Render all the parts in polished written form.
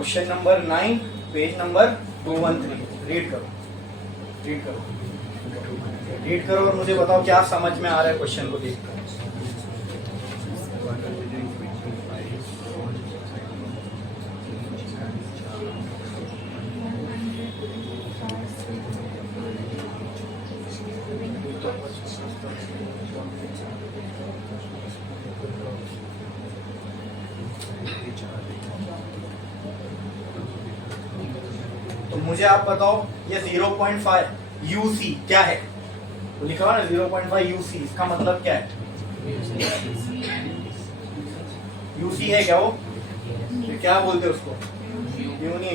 Question number 9 page number 213 read करो और मुझे बताओ क्या समझ में आ रहा है क्वेश्चन को देखकर। तो मुझे आप बताओ ये 0.5 यूसी क्या है? तो लिखा हुआ ना 0.5 यूसी, इसका मतलब क्या है? यूसी है क्या वो? तो क्या बोलते हैं उसको?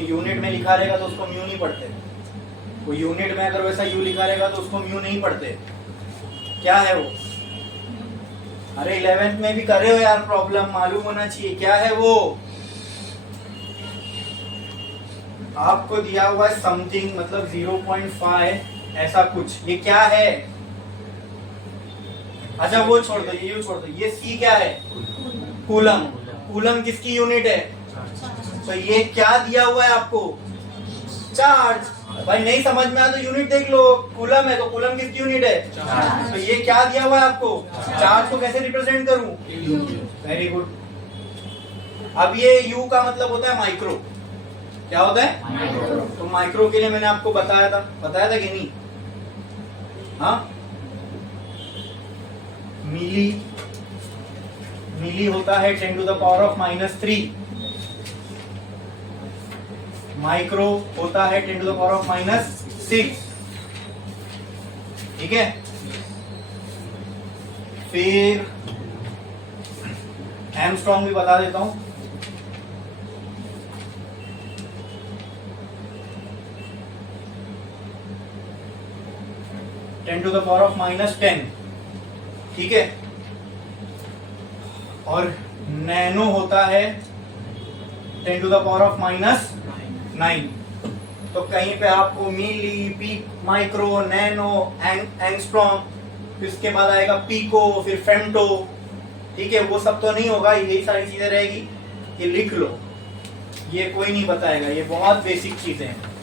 यूनिट में लिखा रहेगा तो उसको म्यू नहीं पढ़ते। वो यूनिट में अगर वैसा यू लिखा रहेगा तो उसको म्यू नहीं पढ़ते। क्या है वो? अरे 11th में भी करे हो यार, प्रॉब्लम मालूम होना चाहिए क्या है वो। आपको दिया हुआ है समथिंग, मतलब 0.5 ऐसा कुछ, ये क्या है? अच्छा वो छोड़ दो, ये छोड़ दो, ये सी क्या है? कूलम। कूलम किसकी यूनिट है? तो ये क्या दिया हुआ है आपको? चार्ज। भाई नहीं समझ में आया तो यूनिट देख लो, कूलम है तो कूलम किसकी यूनिट है? तो ये क्या दिया हुआ है आपको? चार्ज को कैसे रिप्रेजेंट करूं? Very good. अब ये यू का मतलब होता है माइक्रो। क्या होता है? तो माइक्रो के लिए मैंने आपको बताया था कि नहीं? हाँ, मिली होता है 10 to the power of -3। Micro होता है 10 to the power of -6। ठीक है, फिर एंगस्ट्रॉम भी बता देता हूं। Ten to the power of -10। ठीक है, और नैनो होता है 10 टू द पावर ऑफ -9। तो कहीं पे आपको मिली, पीक, माइक्रो, नैनो, एंगस्ट्रॉम, फिर उसके बाद आएगा पीको, फिर फेम्टो। ठीक है, वो सब तो नहीं होगा, यही सारी चीजें रहेगी। ये लिख लो, ये कोई नहीं बताएगा, ये बहुत बेसिक चीजें हैं।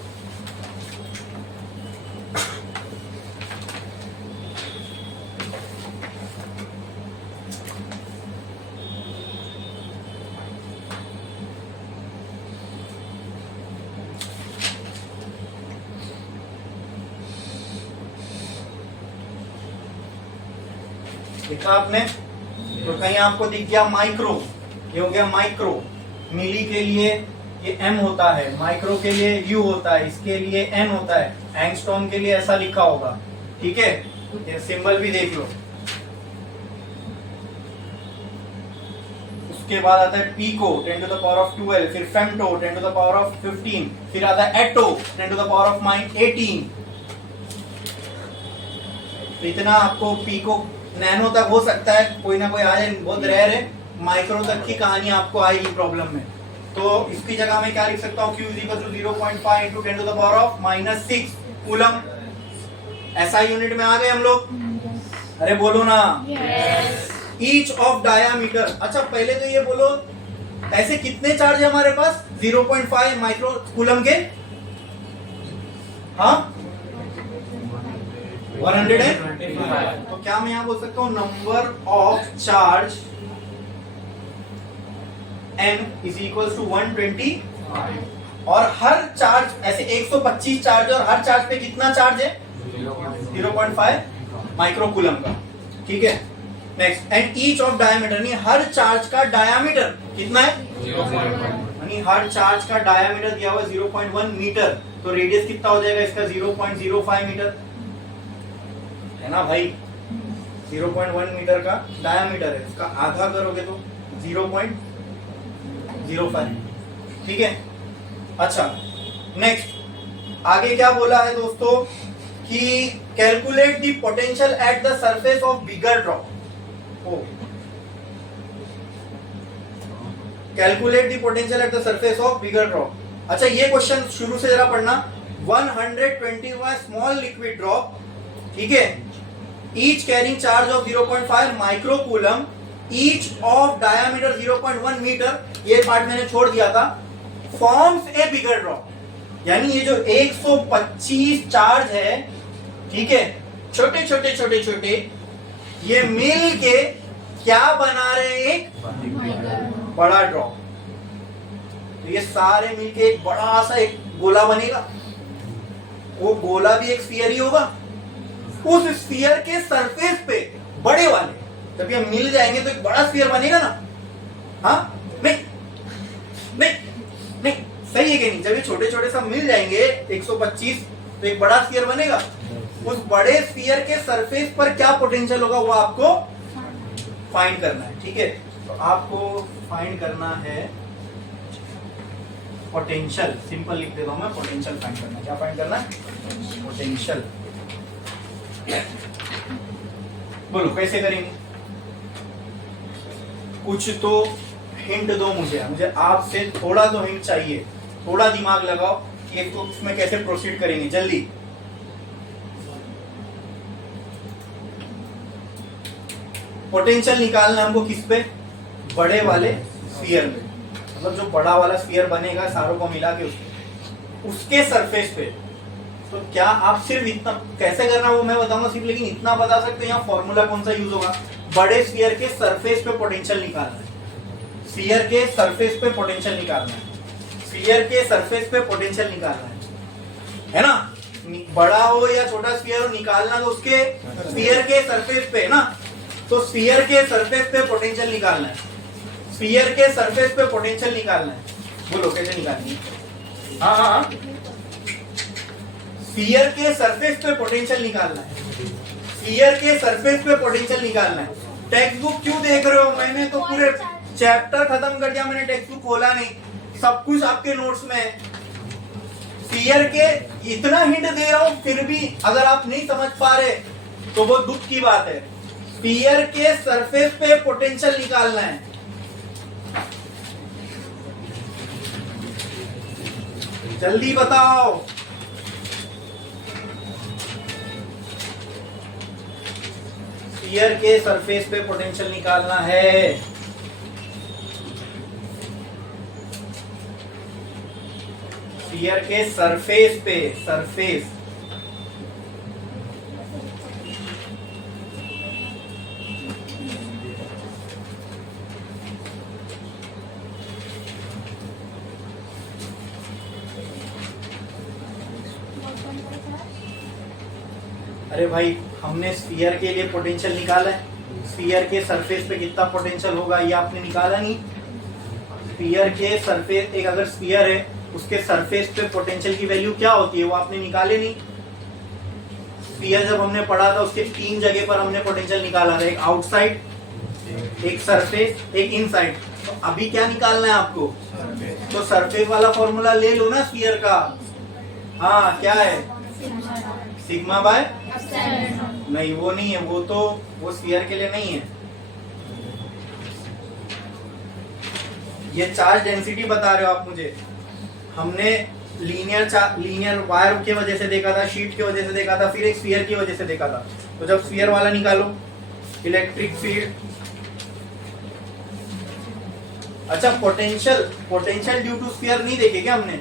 लिखा आपने? तो कहीं आपको दिख गया माइक्रो, ये हो गया माइक्रो। मिली के लिए ये एम होता है, माइक्रो के लिए यू होता है, इसके लिए एन होता है, एंगस्ट्रॉम के लिए ऐसा लिखा होगा। ठीक है, ये सिंबल भी देख लो। उसके बाद आता है pico 10 to the power of 12, फिर femto 10 to the power of 15, फिर आता है एटो 10 to the power of -18। इतना आपको पीको, नैनो तक हो सकता है कोई ना कोई आ जाए, बहुत रेयर है। माइक्रो तक की कहानी आपको आएगी प्रॉब्लम में। तो इसकी जगह में क्या लिख सकता हूँ? Q = 0.5 × 10 to the power of -6 coulomb. ऐसा यूनिट में आ गए हम लोग? अरे बोलो ना। Each of diameter. अच्छा पहले तो ये बोलो, ऐसे कितने चार्ज है हमारे पास 0.5 माइक्रो कूलम के? हाँ, 125। तो क्या मैं यहाँ बोल सकता हूँ नंबर ऑफ चार्ज n = 125। और हर चार्ज ऐसे 125 चार्ज, और हर चार्ज पे कितना चार्ज है? 0.5 माइक्रो कूलम का। ठीक है, next, and each of diameter, यानी हर चार्ज का डायमीटर कितना है? 0.1। यानी हर चार्ज का डायमीटर दिया हुआ 0.1 मीटर। तो रेडियस कितना हो जाएगा इसका? 0.05 मीटर है ना भाई। 0.1 मीटर का डायमीटर है, उसका आधा करोगे तो 0.05। ठीक है, अच्छा नेक्स्ट आगे क्या बोला है दोस्तों कि calculate the potential at the surface of bigger drop. Calculate the potential at the surface of bigger drop. अच्छा ये क्वेश्चन शुरू से जरा पढ़ना। 120 स्मॉल लिक्विड ड्रॉप, ठीक है, each carrying charge of 0.5 micro coulomb, each of diameter 0.1 metre. ये part मैंने छोड़ दिया था। फॉर्म्स ए बिगर ड्रॉप, यानी ये जो 125 चार्ज है, ठीक है, छोटे छोटे छोटे छोटे, ये मिल के क्या बना रहे हैं, एक बड़ा ड्रॉप। तो ये सारे मिलके एक बड़ा सा एक गोला बनेगा, वो गोला भी एक स्फीयर ही होगा। उस स्फीयर के सरफेस पे बड़े वाले जब ये मिल जाएंगे तो एक बड़ा स्फीयर बनेगा ना। हाँ नहीं नहीं नहीं, सही है कि नहीं? जब ये छोटे छोटे सब मिल जाएंगे 125 तो एक बड़ा स्फीयर बनेगा। उस बड़े स्फीयर के सरफेस पर क्या पोटेंशियल होगा वो आपको फाइंड करना है, ठीक है। तो आपको फाइंड करना है पोटेंशियल, सिंपल लिख देता हूं मैं, पोटेंशियल फाइंड करना है। क्या फाइंड करना है? पोटेंशियल। बोलो कैसे करेंगे? कुछ तो हिंट दो मुझे आपसे थोड़ा तो हिंट चाहिए, थोड़ा दिमाग लगाओ कि इसमें कैसे प्रोसीड करेंगे, जल्दी। पोटेंशियल निकालना हमको किस पे? बड़े वाले स्फीयर पे, मतलब जो बड़ा वाला स्फीयर बनेगा सारों को मिला के उसके सरफेस पे। तो क्या आप सिर्फ इतना कैसे करना वो मैं बताऊंगा सिर्फ, लेकिन इतना बता सकते हैं यहाँ फॉर्मूला कौन सा यूज होगा? बड़े स्फीयर के सरफेस पे पोटेंशियल निकालना है, स्फीयर के सरफेस पे पोटेंशियल निकालना है, स्फीयर के सरफेस पे पोटेंशियल निकालना है ना? बड़ा हो या छोटा स्फीयर हो, निकालना तो उसके स्फीयर के सरफेस पे है ना। तो स्फीयर के सरफेस पे पोटेंशियल निकालना है, स्फीयर के सरफेस पे पोटेंशियल निकालना है। बोलो कैसे निकालनी है? हाँ हाँ, स्फीयर के सरफेस पे पोटेंशियल निकालना है, स्फीयर के सरफेस पे पोटेंशियल निकालना है। टेक्स्ट बुक क्यों देख रहे हो? मैंने तो पूरे चैप्टर खत्म कर दिया, मैंने टेक्स्ट बुक खोला नहीं, सब कुछ आपके नोट्स में है। स्फीयर के इतना हिंट दे रहा हूं फिर भी अगर आप नहीं समझ पा रहे तो वो दुख की बात है। स्फीयर के सरफेस पे पोटेंशियल निकालना है। जल्दी बताओ। स्फीयर के सरफेस पे पोटेंशियल निकालना है। स्फीयर के सरफेस पे, सरफेस अरे भाई हमने स्फीयर के लिए पोटेंशियल निकाला है, स्फीयर के सरफेस पे कितना पोटेंशियल होगा ये आपने निकाला नहीं। स्फीयर के सरफेस, एक अगर स्फीयर है उसके सरफेस पे पोटेंशियल की वैल्यू क्या होती है वो आपने निकाले नहीं। स्फीयर जब हमने पढ़ा था उसके 3 जगह पर हमने पोटेंशियल निकाला था, एक आउटसाइड, एक सरफेस, एक इनसाइड। तो अभी क्या निकालना है आपको? तो सरफेस वाला फॉर्मूला ले लो ना स्फीयर का। हाँ क्या है? सिग्मा बाय नहीं, वो नहीं है, वो स्फीयर के लिए नहीं है। ये चार्ज डेंसिटी बता रहे हो आप मुझे। हमने लीनियर वायर की वजह से देखा था, शीट की वजह से देखा था, फिर एक स्फीयर की वजह से देखा था। तो जब स्फीयर वाला निकालो, इलेक्ट्रिक फील्ड, अच्छा पोटेंशियल ड्यू टू स्फीयर नहीं देखे क्या हमने?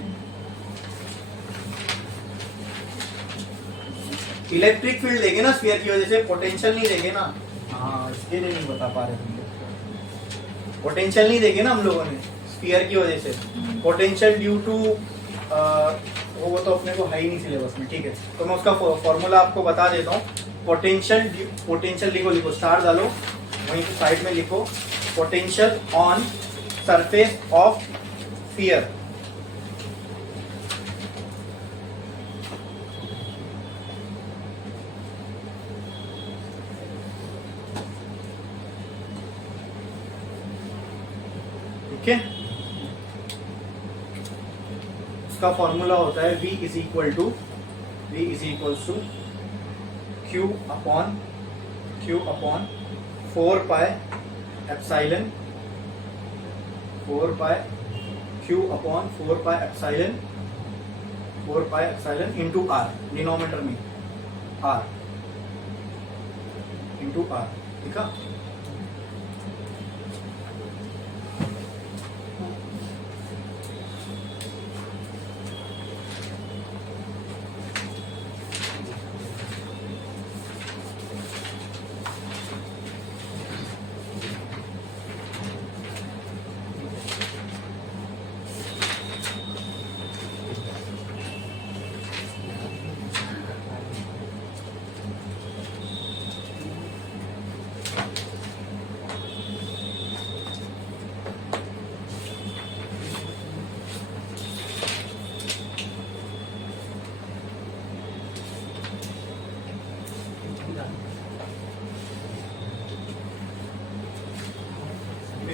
इलेक्ट्रिक फील्ड देखे ना स्फीयर की वजह से, पोटेंशियल नहीं देखे ना। हाँ इसके लिए नहीं बता पा रहे हम लोग, पोटेंशियल नहीं देखे ना हम लोगों ने स्फीयर की वजह से। पोटेंशियल ड्यू टू वो तो अपने को है ही नहीं सिलेबस में, ठीक है। तो मैं उसका फॉर्मूला आपको बता देता हूँ। पोटेंशियल लिखो, स्टार डालो, वहीं पे साइड में लिखो potential on surface of sphere. ठीक है, इसका फॉर्मूला होता है V is equal to Q upon 4 pi epsilon into R, denominator में R इंटू R, ठीक है।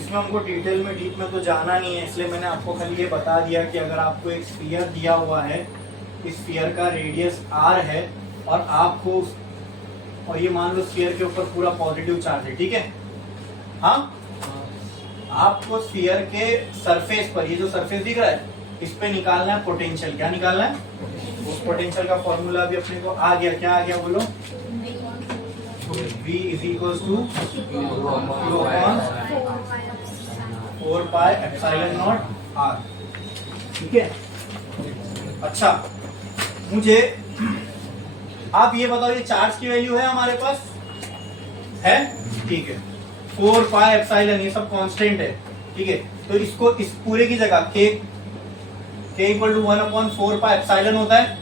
इसमें हमको डिटेल में डीप में तो जाना नहीं है, इसलिए मैंने आपको खाली ये बता दिया कि अगर आपको एक स्फीयर दिया हुआ है, इस स्फीयर का रेडियस r है और आपको और ये मान लो स्फीयर के ऊपर पूरा पॉजिटिव चार्ज है, ठीक है। हाँ, आपको स्फीयर के सरफेस पर, ये जो सरफेस दिख रहा है, इस पे निकालना है पोटेंशियल। क्या निकालना है? उस पोटेंशियल का फॉर्मूला भी अपने को आ गया। क्या आ गया बोलो? V is equals to Q upon 4 pi epsilon naught R, ठीक है। अच्छा, मुझे आप ये बताओ, ये चार्ज की वैल्यू है हमारे पास? है, ठीक है। 4 पाई एप्सिलॉन, ये सब कांस्टेंट है, ठीक है। तो इसको इस पूरे की जगह k equal to 1/4 pi epsilon होता है।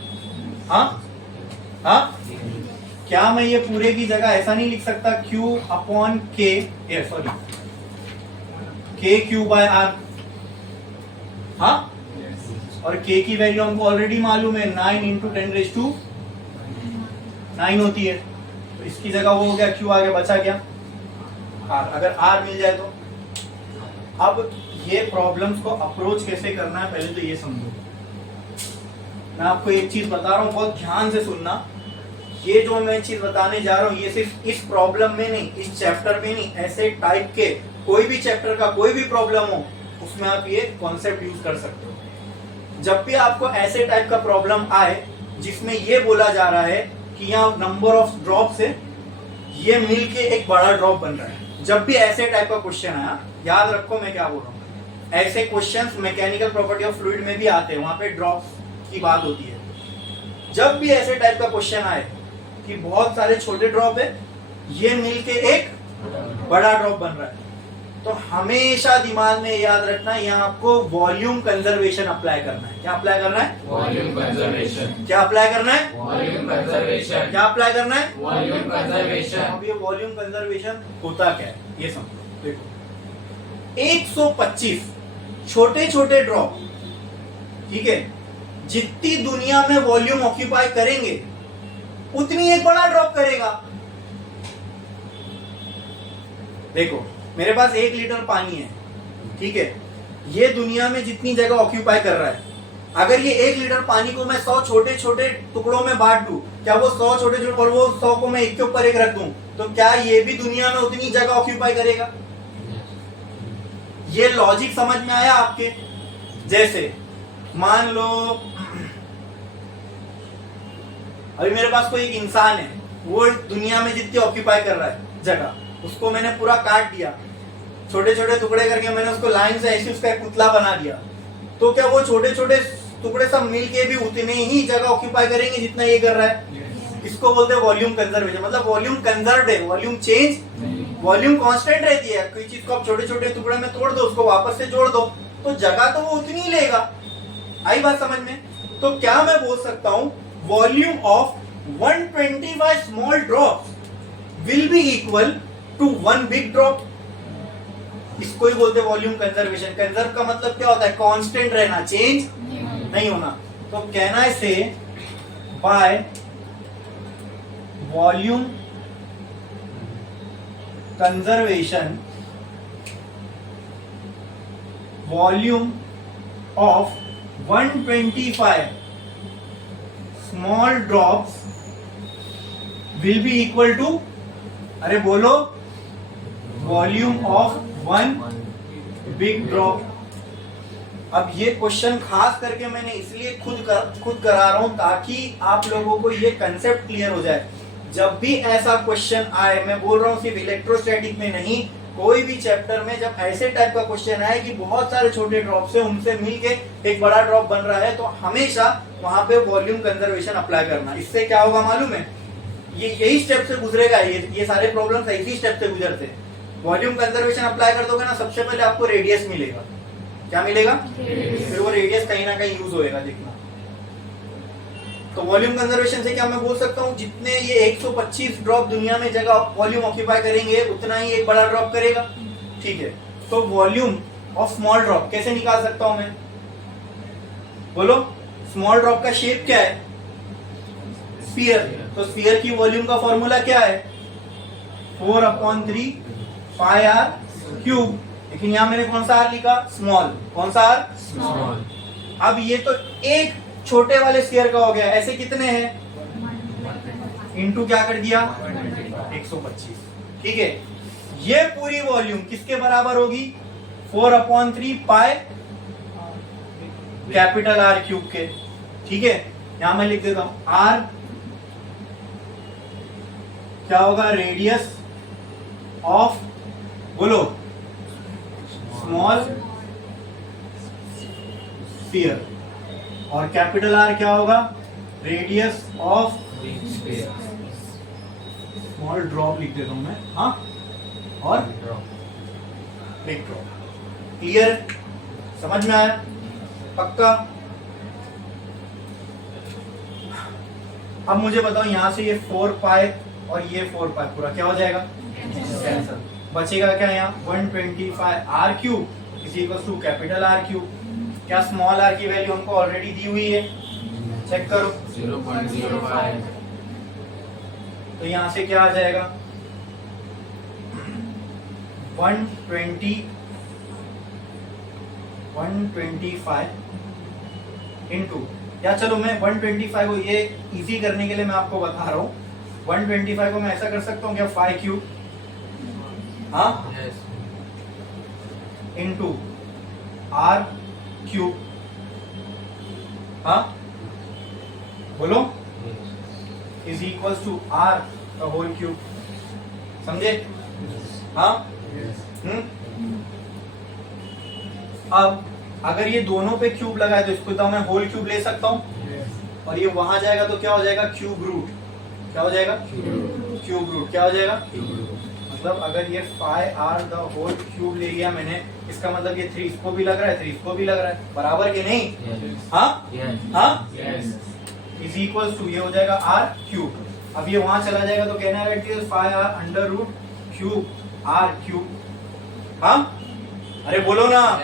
हाँ हाँ, क्या मैं ये पूरे की जगह ऐसा नहीं लिख सकता Q upon K, sorry KQ by R? हाँ, और K की वैल्यू हमको ऑलरेडी मालूम है, 9 इंटू 10⁹ होती है। तो इसकी जगह वो हो गया Q, आगे बचा क्या R, अगर R मिल जाए तो। अब ये प्रॉब्लम्स को अप्रोच कैसे करना है पहले तो ये समझो। मैं आपको एक चीज बता रहा हूँ, बहुत ध्यान से सुनना। ये जो मैं चीज बताने जा रहा हूँ, ये सिर्फ इस प्रॉब्लम में नहीं, इस चैप्टर में नहीं, ऐसे टाइप के कोई भी चैप्टर का कोई भी प्रॉब्लम हो, उसमें आप ये कॉन्सेप्ट यूज कर सकते हो। जब भी आपको ऐसे टाइप का प्रॉब्लम आए जिसमें ये बोला जा रहा है कि यहाँ नंबर ऑफ ड्रॉप्स है, ये मिलके एक बड़ा ड्रॉप बन रहा है, जब भी ऐसे टाइप का क्वेश्चन आया, याद रखो मैं क्या बोल रहा हूँ। ऐसे questions mechanical property of fluid में भी आते हैं, वहां पे ड्रॉप्स की बात होती है। जब भी ऐसे टाइप का क्वेश्चन आए कि बहुत सारे छोटे ड्रॉप है, ये मिलके एक बड़ा ड्रॉप बन रहा है, तो हमेशा दिमाग में याद रखना है, यहाँ आपको वॉल्यूम कंजर्वेशन अप्लाई करना है। क्या अप्लाई करना है? Volume conservation. क्या अप्लाई करना है? Volume conservation. क्या अप्लाई करना है? Volume conservation. अब ये वॉल्यूम कंजर्वेशन होता क्या है ये समझो। देखो, 125 छोटे छोटे ड्रॉप, ठीक है, जितनी दुनिया में वॉल्यूम ऑक्यूपाई करेंगे उतनी एक बड़ा ड्रॉप करेगा। देखो, मेरे पास 1 लीटर पानी है, ठीक है, ये दुनिया में जितनी जगह ऑक्यूपाई कर रहा है, अगर ये 1 लीटर पानी को मैं 100 छोटे छोटे टुकड़ों में बांट दूं, क्या वो 100 छोटे छोटे, और वो 100 को मैं एक के ऊपर एक रख दूं, तो क्या ये भी दुनिया में उतनी जगह ऑक्यूपाई करेगा? ये लॉजिक समझ में आया आपके? जैसे मान लो अभी मेरे पास कोई एक इंसान है, वो दुनिया में जितनी ऑक्यूपाई कर रहा है जगह, उसको मैंने पूरा काट दिया, छोटे छोटे टुकड़े करके मैंने उसको लाइन से ऐसे उसका एक पुतला बना दिया, तो क्या वो छोटे छोटे टुकड़े सब मिलके भी उतने ही जगह ऑक्यूपाई करेंगे जितना ये कर रहा है? इसको बोलते हैं वॉल्यूम कंजर्वेशन। मतलब वॉल्यूम कंजर्व्ड है, वॉल्यूम चेंज, वॉल्यूम कांस्टेंट रहती है। कोई चीज को आप छोटे छोटे टुकड़े में तोड़ दो, उसको वापस से जोड़ दो, तो जगह तो वो उतनी ही लेगा। आई बात समझ में? तो क्या मैं बोल सकता हूं, volume of 125 small drops will be equal to 1 big drop. इसको ही बोलते हैं वॉल्यूम कंजर्वेशन। कंजर्व का मतलब क्या होता है? कांस्टेंट रहना, चेंज नहीं होना। तो कहना है से by volume conservation, volume of 125 small drops will be equal to, अरे बोलो, वॉल्यूम ऑफ 1 बिग ड्रॉप। अब ये क्वेश्चन खास करके मैंने इसलिए खुद करा रहा हूं ताकि आप लोगों को ये कंसेप्ट क्लियर हो जाए। जब भी ऐसा क्वेश्चन आए, मैं बोल रहा हूं सिर्फ इलेक्ट्रोस्टैटिक में नहीं, कोई भी चैप्टर में जब ऐसे टाइप का क्वेश्चन आए कि बहुत सारे छोटे ड्रॉप से उनसे मिलके एक बड़ा ड्रॉप बन रहा है, तो हमेशा वहां पे वॉल्यूम कंजर्वेशन अप्लाई करना। इससे क्या होगा मालूम है? ये यही स्टेप से गुजरेगा, ये सारे प्रॉब्लम्स इसी स्टेप से गुजरते हैं। वॉल्यूम कंजर्वेशन अप्लाई कर दोगे ना, सबसे पहले आपको रेडियस मिलेगा। क्या मिलेगा? फिर वो रेडियस कहीं ना कहीं यूज होएगा, देखना। तो वॉल्यूम कंजर्वेशन से क्या मैं बोल सकता हूँ, जितने ये 125 ड्रॉप दुनिया में जगह वॉल्यूम ऑक्यूपाई करेंगे, उतना ही एक बड़ा ड्रॉप करेगा, ठीक है। तो वॉल्यूम ऑफ स्मॉल ड्रॉप कैसे निकाल सकता हूं मैं? बोलो, स्मॉल ड्रॉप का शेप क्या है? स्फीयर। तो स्फीयर की वॉल्यूम का फॉर्मूला क्या है? 4/3 पाई r क्यूब लेकिन यहाँ मैंने कौन सा आर लिखा, स्मॉल, कौन सा आर, स्मॉल। अब ये तो एक छोटे वाले स्फीयर का हो गया, ऐसे कितने हैं, इनटू क्या कर दिया 125, ठीक है। ये पूरी वॉल्यूम किसके बराबर होगी, 4/3 पाई कैपिटल आर क्यूब के, ठीक है। यहां मैं लिख देता हूं आर क्या होगा, रेडियस ऑफ, बोलो, स्मॉल स्फीयर, और कैपिटल आर क्या होगा, रेडियस ऑफ स्मॉल ड्रॉप लिख देता हूं मैं, हाँ, और बिग ड्रॉप। क्लियर, समझ में आया, पक्का। अब मुझे बताओ यहां से ये 4 पाई और ये 4 पाई पूरा क्या हो जाएगा, कैंसिल, बचेगा क्या यहाँ 125 R cube is equal to capital R cube. क्या स्मॉल आर की वैल्यू हमको ऑलरेडी दी हुई है, चेक करो 0.05। तो यहां से क्या आ जाएगा 125 इंटू, या चलो मैं 125 को ये इजी करने के लिए मैं आपको बता रहा हूँ, 125 को मैं ऐसा कर सकता हूँ क्या 5 क्यूब, हाँ, इंटू आर क्यूब, हाँ, बोलो, इज इक्वल टू आर का होल क्यूब, समझे, हाँ। अब अगर ये दोनों पे क्यूब लगाए तो इसको तो मैं होल क्यूब ले सकता हूँ, और ये वहां जाएगा तो क्या हो जाएगा क्यूब रूट, क्या हो जाएगा क्यूब रूट, क्या हो जाएगा, मतलब अगर ये 5r द होल क्यूब ले लिया मैंने, इसका मतलब ये 3 इसको भी लग रहा है, 3 इसको भी लग रहा है, बराबर के नहीं, हाँ, हाँ, इज इक्वल टू ये हो जाएगा r क्यूब। अब ये वहां चला जाएगा तो कहना है 5r under root cube r cube, हाँ, अरे बोलो ना,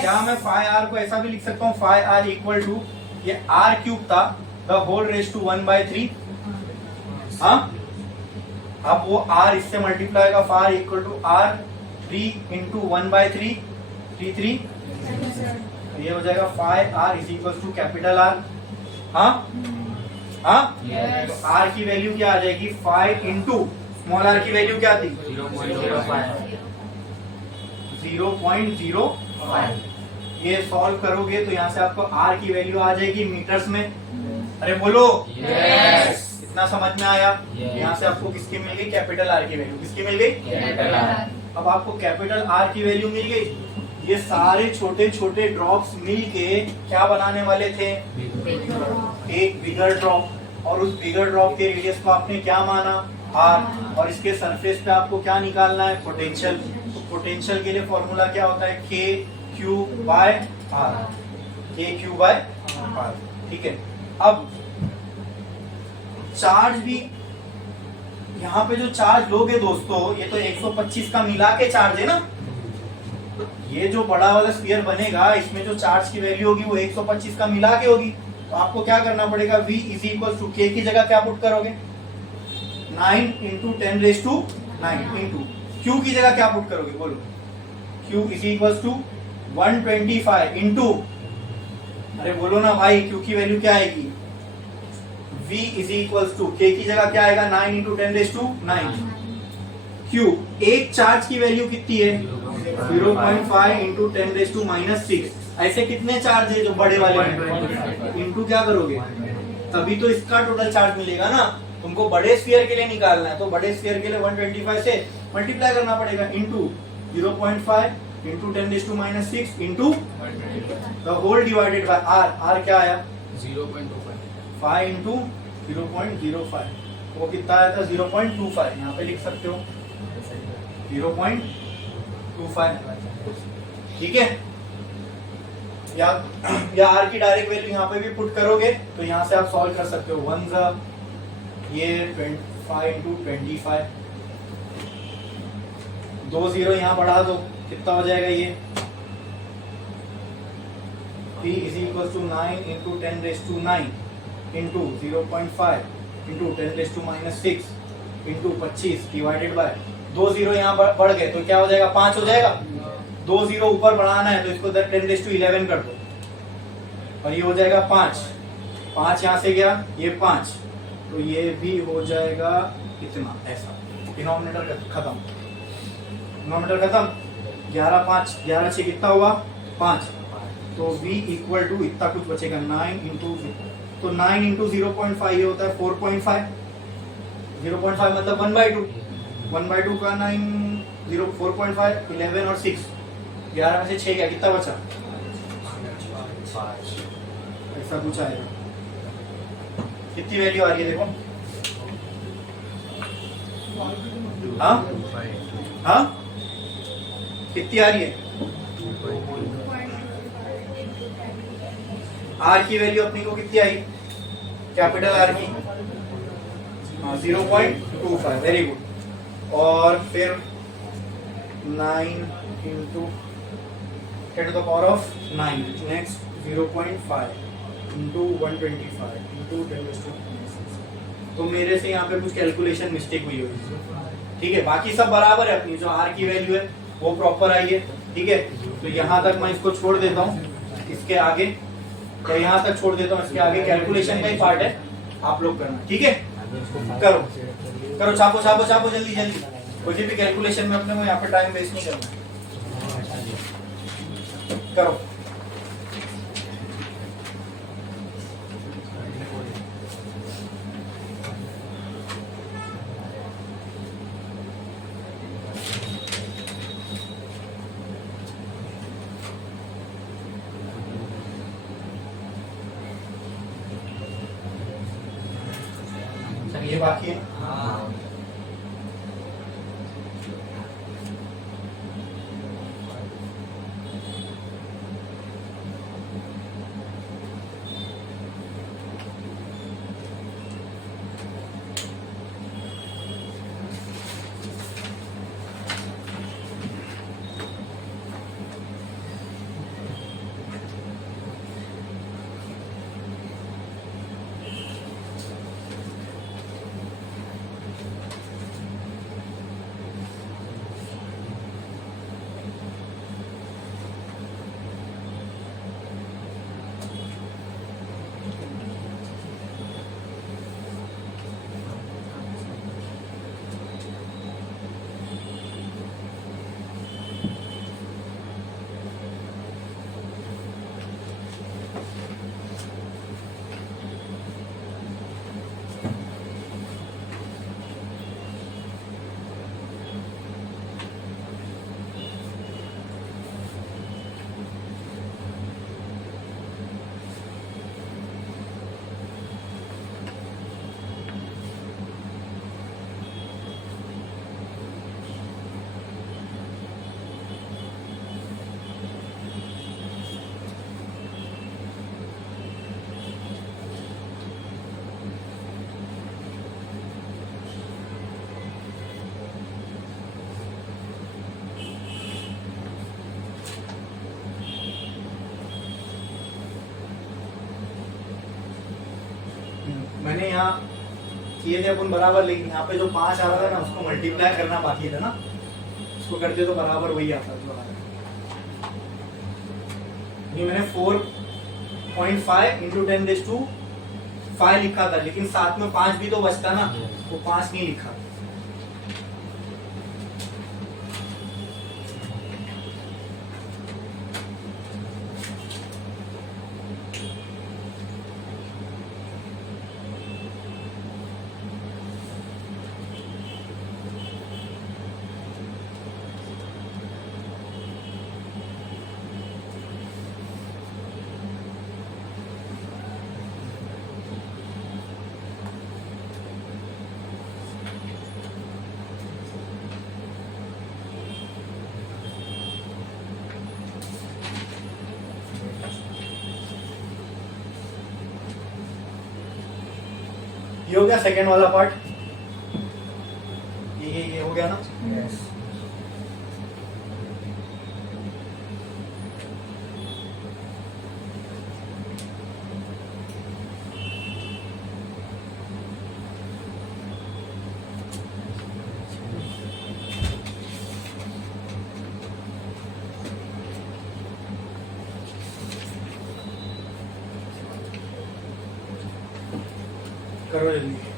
क्या मैं 5r को ऐसा भी लिख सकता हूँ 5r इक्वल टू ये r क्यूब था द होल रेज टू 1/3, हाँ, अब वो r इससे मल्टीप्लाई होगा, for equal to r 3 into 1/3, 3 ये हो जाएगा 5r is equal to capital R, हाँ, हाँ, तो r की वैल्यू क्या आ जाएगी 5 इंटू स्मॉल r की वैल्यू क्या थी 0.05। ये सॉल्व करोगे तो यहाँ से आपको r की वैल्यू आ जाएगी मीटर्स में, अरे बोलो, इतना समझ में आया। यहाँ से आपको किसकी मिल गई, कैपिटल आर की वैल्यू, किसकी मिल गई, कैपिटल आर। अब आपको कैपिटल आर की वैल्यू मिल गई, ये सारे छोटे छोटे ड्रॉप्स मिलके क्या बनाने वाले थे, एक बिगर ड्रॉप, और उस बिगर ड्रॉप के रेडियस को आपने क्या माना आर, और इसके सरफेस पे आपको क्या निकालना है, पोटेंशियल। तो पोटेंशियल के लिए फॉर्मूला क्या होता है, के क्यू बाय आर, के क्यू बाय आर, ठीक है। अब चार्ज भी यहाँ पे जो चार्ज लोगे दोस्तों, ये तो 125 का मिला के चार्ज है ना, ये जो बड़ा वाला स्फीयर बनेगा इसमें जो चार्ज की वैल्यू होगी वो 125 का मिला के होगी। तो आपको क्या करना पड़ेगा, V इज इक्वल टू के की जगह क्या पुट करोगे 9 इंटू 10⁹ इंटू क्यू की जगह क्या पुट करोगे, बोलो, Q is equal to 125 into, अरे बोलो ना भाई, Q की वैल्यू क्या आएगी, V इज इक्वल टू के की जगह क्या आएगा 9 इंटू 10⁹ Q, एक चार्ज की वैल्यू कितनी है 0.5 इंटू 10⁻⁻⁶। ऐसे कितने चार्ज है जो बड़े वाले में, इंटू क्या करोगे, तभी तो इसका टोटल चार्ज मिलेगा ना। तुमको बड़े स्फीयर के लिए निकालना है तो बड़े स्फीयर के लिए 125 से मल्टीप्लाई करना पड़ेगा, into 0.5 into 10⁻⁶ into the whole divided by r, r क्या आया 0.25, 5 इंटू 0.05, वो कितना आया था 0.25, यहाँ पे लिख सकते हो 0.25, ठीक है। या r की डायरेक्ट वैल्यू यहाँ पे भी पुट करोगे तो यहाँ से आप सॉल्व कर सकते हो, 1 ये 5 इंटू 25, 2 0 यहाँ बढ़ा दो, कितना हो जाएगा ये P is equal to 9 into 10⁻⁹ into 0.5 into 10⁻⁻⁶ into 25 divided by 2 0 यहाँ बढ़ गए तो क्या हो जाएगा 5 हो जाएगा, 2 जीरो ऊपर बढ़ाना है तो इसको 10⁻11 कर दो और ये हो जाएगा 5। 5 यहाँ से गया, ये 5, तो ये भी हो जाएगा इतना, ऐसा। डिनोमिनेटर खत्म, डिनोमिनेटर खत्म। 11 5 11 6 कितना हुआ 5, तो v इक्वल टू इतना कुछ बचेगा 9 इंटू, तो 9 इंटू 0.5 ये होता है 4.5। 0.5 मतलब 1/2, 1/2 का 9 0 4.5 11 और 6, 11 में से 6 गया, कितना बचा, ऐसा कुछ आएगा। कितनी वैल्यू आ रही है देखो, हाँ हाँ कितनी आ रही है, आर की वैल्यू अपनी को कितनी आई, कैपिटल आर की 0.25, वेरी गुड। और फिर 9 into 10 to the power of 9, next 0.5 into 125 into 10⁻⁻⁶। तो मेरे से यहाँ पे कुछ कैलकुलेशन मिस्टेक हुई होगी, ठीक है। बाकी सब बराबर है, अपनी जो आर की वैल्यू है वो प्रॉपर आई है, ठीक है। तो यहाँ तक मैं इसको छोड़ देता हूँ, इसके आगे तो यहाँ तक छोड़ देता हूँ, इसके आगे कैलकुलेशन का ही पार्ट है, आप लोग करना, ठीक है। करो करो, छापो छापो छापो, जल्दी जल्दी, कोई भी कैलकुलेशन में अपने को यहाँ पे टाइम वेस्ट नहीं करना, करो। ये बाकी है, मैंने यहाँ किए थे अपन बराबर, लेकिन यहाँ पे जो 5 आ रहा था ना उसको मल्टीप्लाई करना बाकी था ना, उसको करते तो बराबर वही आता जो आ रहा है। ये मैंने 4.5 इंटू 10⁻5 लिखा था, लेकिन साथ में 5 भी तो बचता ना, वो 5 नहीं लिखा। ये हो गया सेकंड वाला पार्ट, ये हो गया ना। yes. करो जल्दी।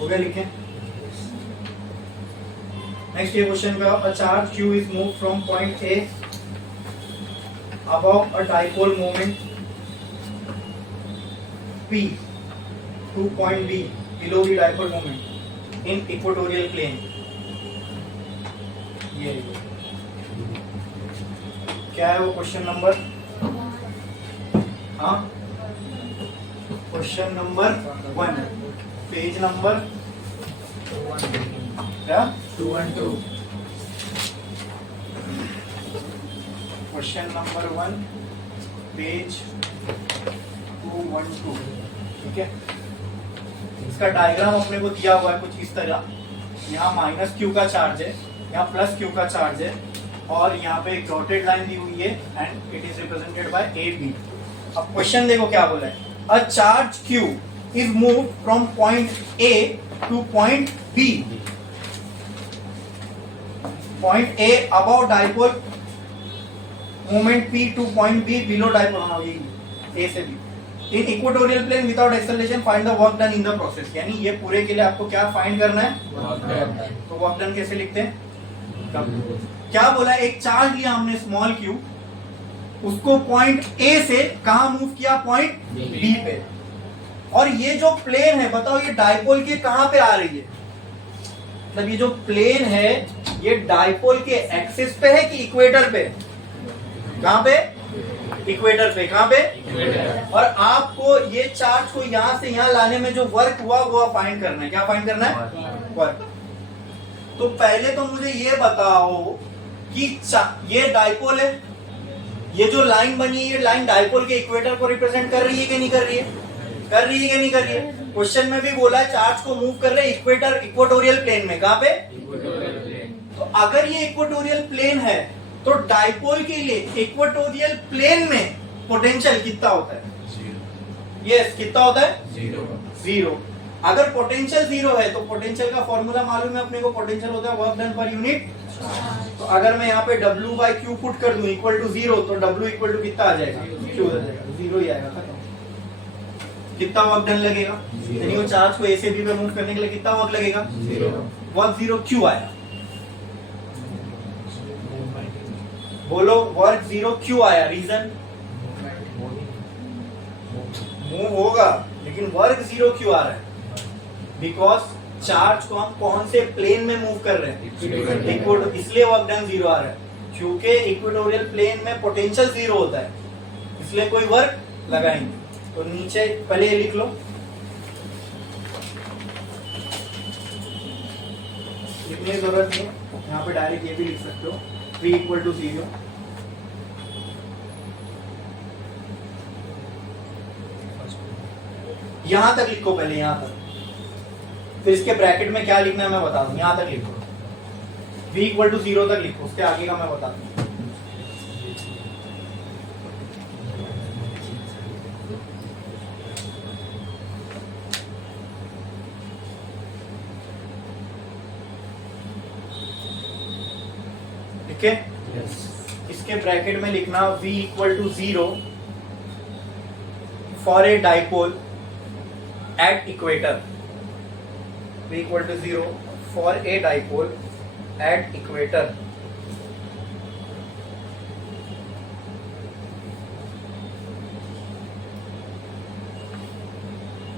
हो गया, लिखें। नेक्स्ट ये क्वेश्चन का, a charge Q is move from point A above a dipole moment P to point B below the dipole moment in equatorial plane। ये क्या है वो क्वेश्चन नंबर? हाँ, क्वेश्चन नंबर 1, पेज नंबर क्या? 212। Question number 1, page 212। ठीक है, इसका diagram अपने को दिया हुआ है कुछ इस तरह। यहाँ माइनस क्यू का चार्ज है, यहाँ प्लस क्यू का चार्ज है, और यहाँ पे एक डॉटेड लाइन दी हुई है and it is represented by A B. अब क्वेश्चन देखो क्या बोला है, a charge Q is move from point A to point B, point A about dipole moment P to point B below dipole, हाँ यही, A से B, in equatorial plane without acceleration find the work done in the process। यानी ये पूरे के लिए आपको क्या फाइंड करना है? तो वर्क डन कैसे लिखते हैं? क्या बोला, एक चार्ज लिया हमने स्मॉल q, उसको पॉइंट A से कहा मूव किया? पॉइंट B पे। और ये जो प्लेन है बताओ ये डाइपोल के कहां पे आ रही है? मतलब ये जो प्लेन है ये डाइपोल के एक्सिस पे है कि इक्वेटर पे? कहां पे? इक्वेटर पे। कहां पे? और आपको ये चार्ज को यहां से यहां लाने में जो वर्क हुआ वो फाइंड करना है। क्या फाइंड करना है? वर्क। तो पहले तो मुझे ये बताओ कि ये डाइपोल है, ये जो लाइन बनी है ये लाइन डाइपोल के इक्वेटर को रिप्रेजेंट कर रही है कि नहीं कर रही है? कर रही है कि नहीं कर रही है? क्वेश्चन में भी बोला है चार्ज को मूव कर रहे हैं इक्वेटर, इक्वेटोरियल प्लेन में। कहां पे? तो अगर ये इक्वेटोरियल प्लेन है तो डाइपोल के लिए इक्वेटोरियल प्लेन में पोटेंशियल कितना होता है? यस, कितना होता है? जीरो। अगर पोटेंशियल जीरो है तो पोटेंशियल का फॉर्मूला मालूम है अपने को, पोटेंशियल होता है वर्क डन पर यूनिट। तो अगर मैं यहाँ पे W बाई क्यू पुट कर दूं इक्वल टू जीरो, तो W इक्वल टू कितना आ जाएगा? क्यू आ जाएगा, जीरो ही आएगा, खत्म। कितना वर्क डन लगेगा? यानी वो चार्ज को A से B पे मूव करने के लिए कितना वर्क लगेगा? वर्क जीरो क्यों आया? बोलो, वर्क जीरो क्यों आया? रीजन? मूव होगा लेकिन वर्क जीरो क्यों आ रहा है? बिकॉज चार्ज को हम कौन से प्लेन में मूव कर रहे हैं? इसलिए वर्क डन जीरो आ रहा है, क्योंकि इक्वेटोरियल प्लेन में पोटेंशियल जीरो होता है, इसलिए कोई वर्क लगाएंगे। तो नीचे पहले ये लिख लो, लिखने की जरूरत नहीं है, यहाँ पे डायरेक्ट ये भी लिख सकते हो, V इक्वल टू जीरो। यहां तक लिखो पहले, यहां तक, फिर इसके ब्रैकेट में क्या लिखना है मैं बता दूं। यहां तक लिखो, V इक्वल टू जीरो तक लिखो, उसके आगे का मैं बता दूं। ठीक है, इसके ब्रैकेट में लिखना V equal to zero for a dipole at equator. V equal to zero for a dipole at equator.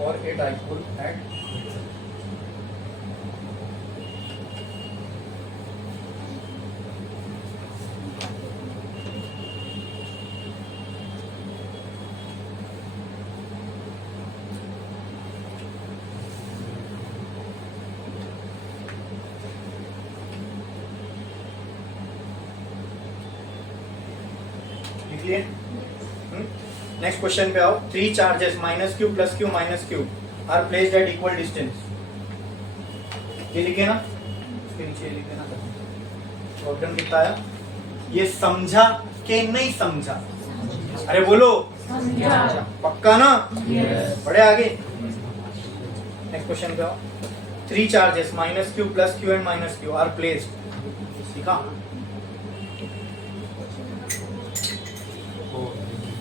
for a dipole at clear. Next question पे आओ। 3 charges minus Q plus Q minus Q are placed at equal distance. ये लिखे ना, इसके नीचे लिखे ना। Problem कितना आया? ये समझा कि नहीं समझा? अरे बोलो समझा। पक्का ना? Yes. बढ़े आगे। नेक्स्ट क्वेश्चन पे आओ। 3 charges minus Q plus Q and minus Q are placed. ठीक है।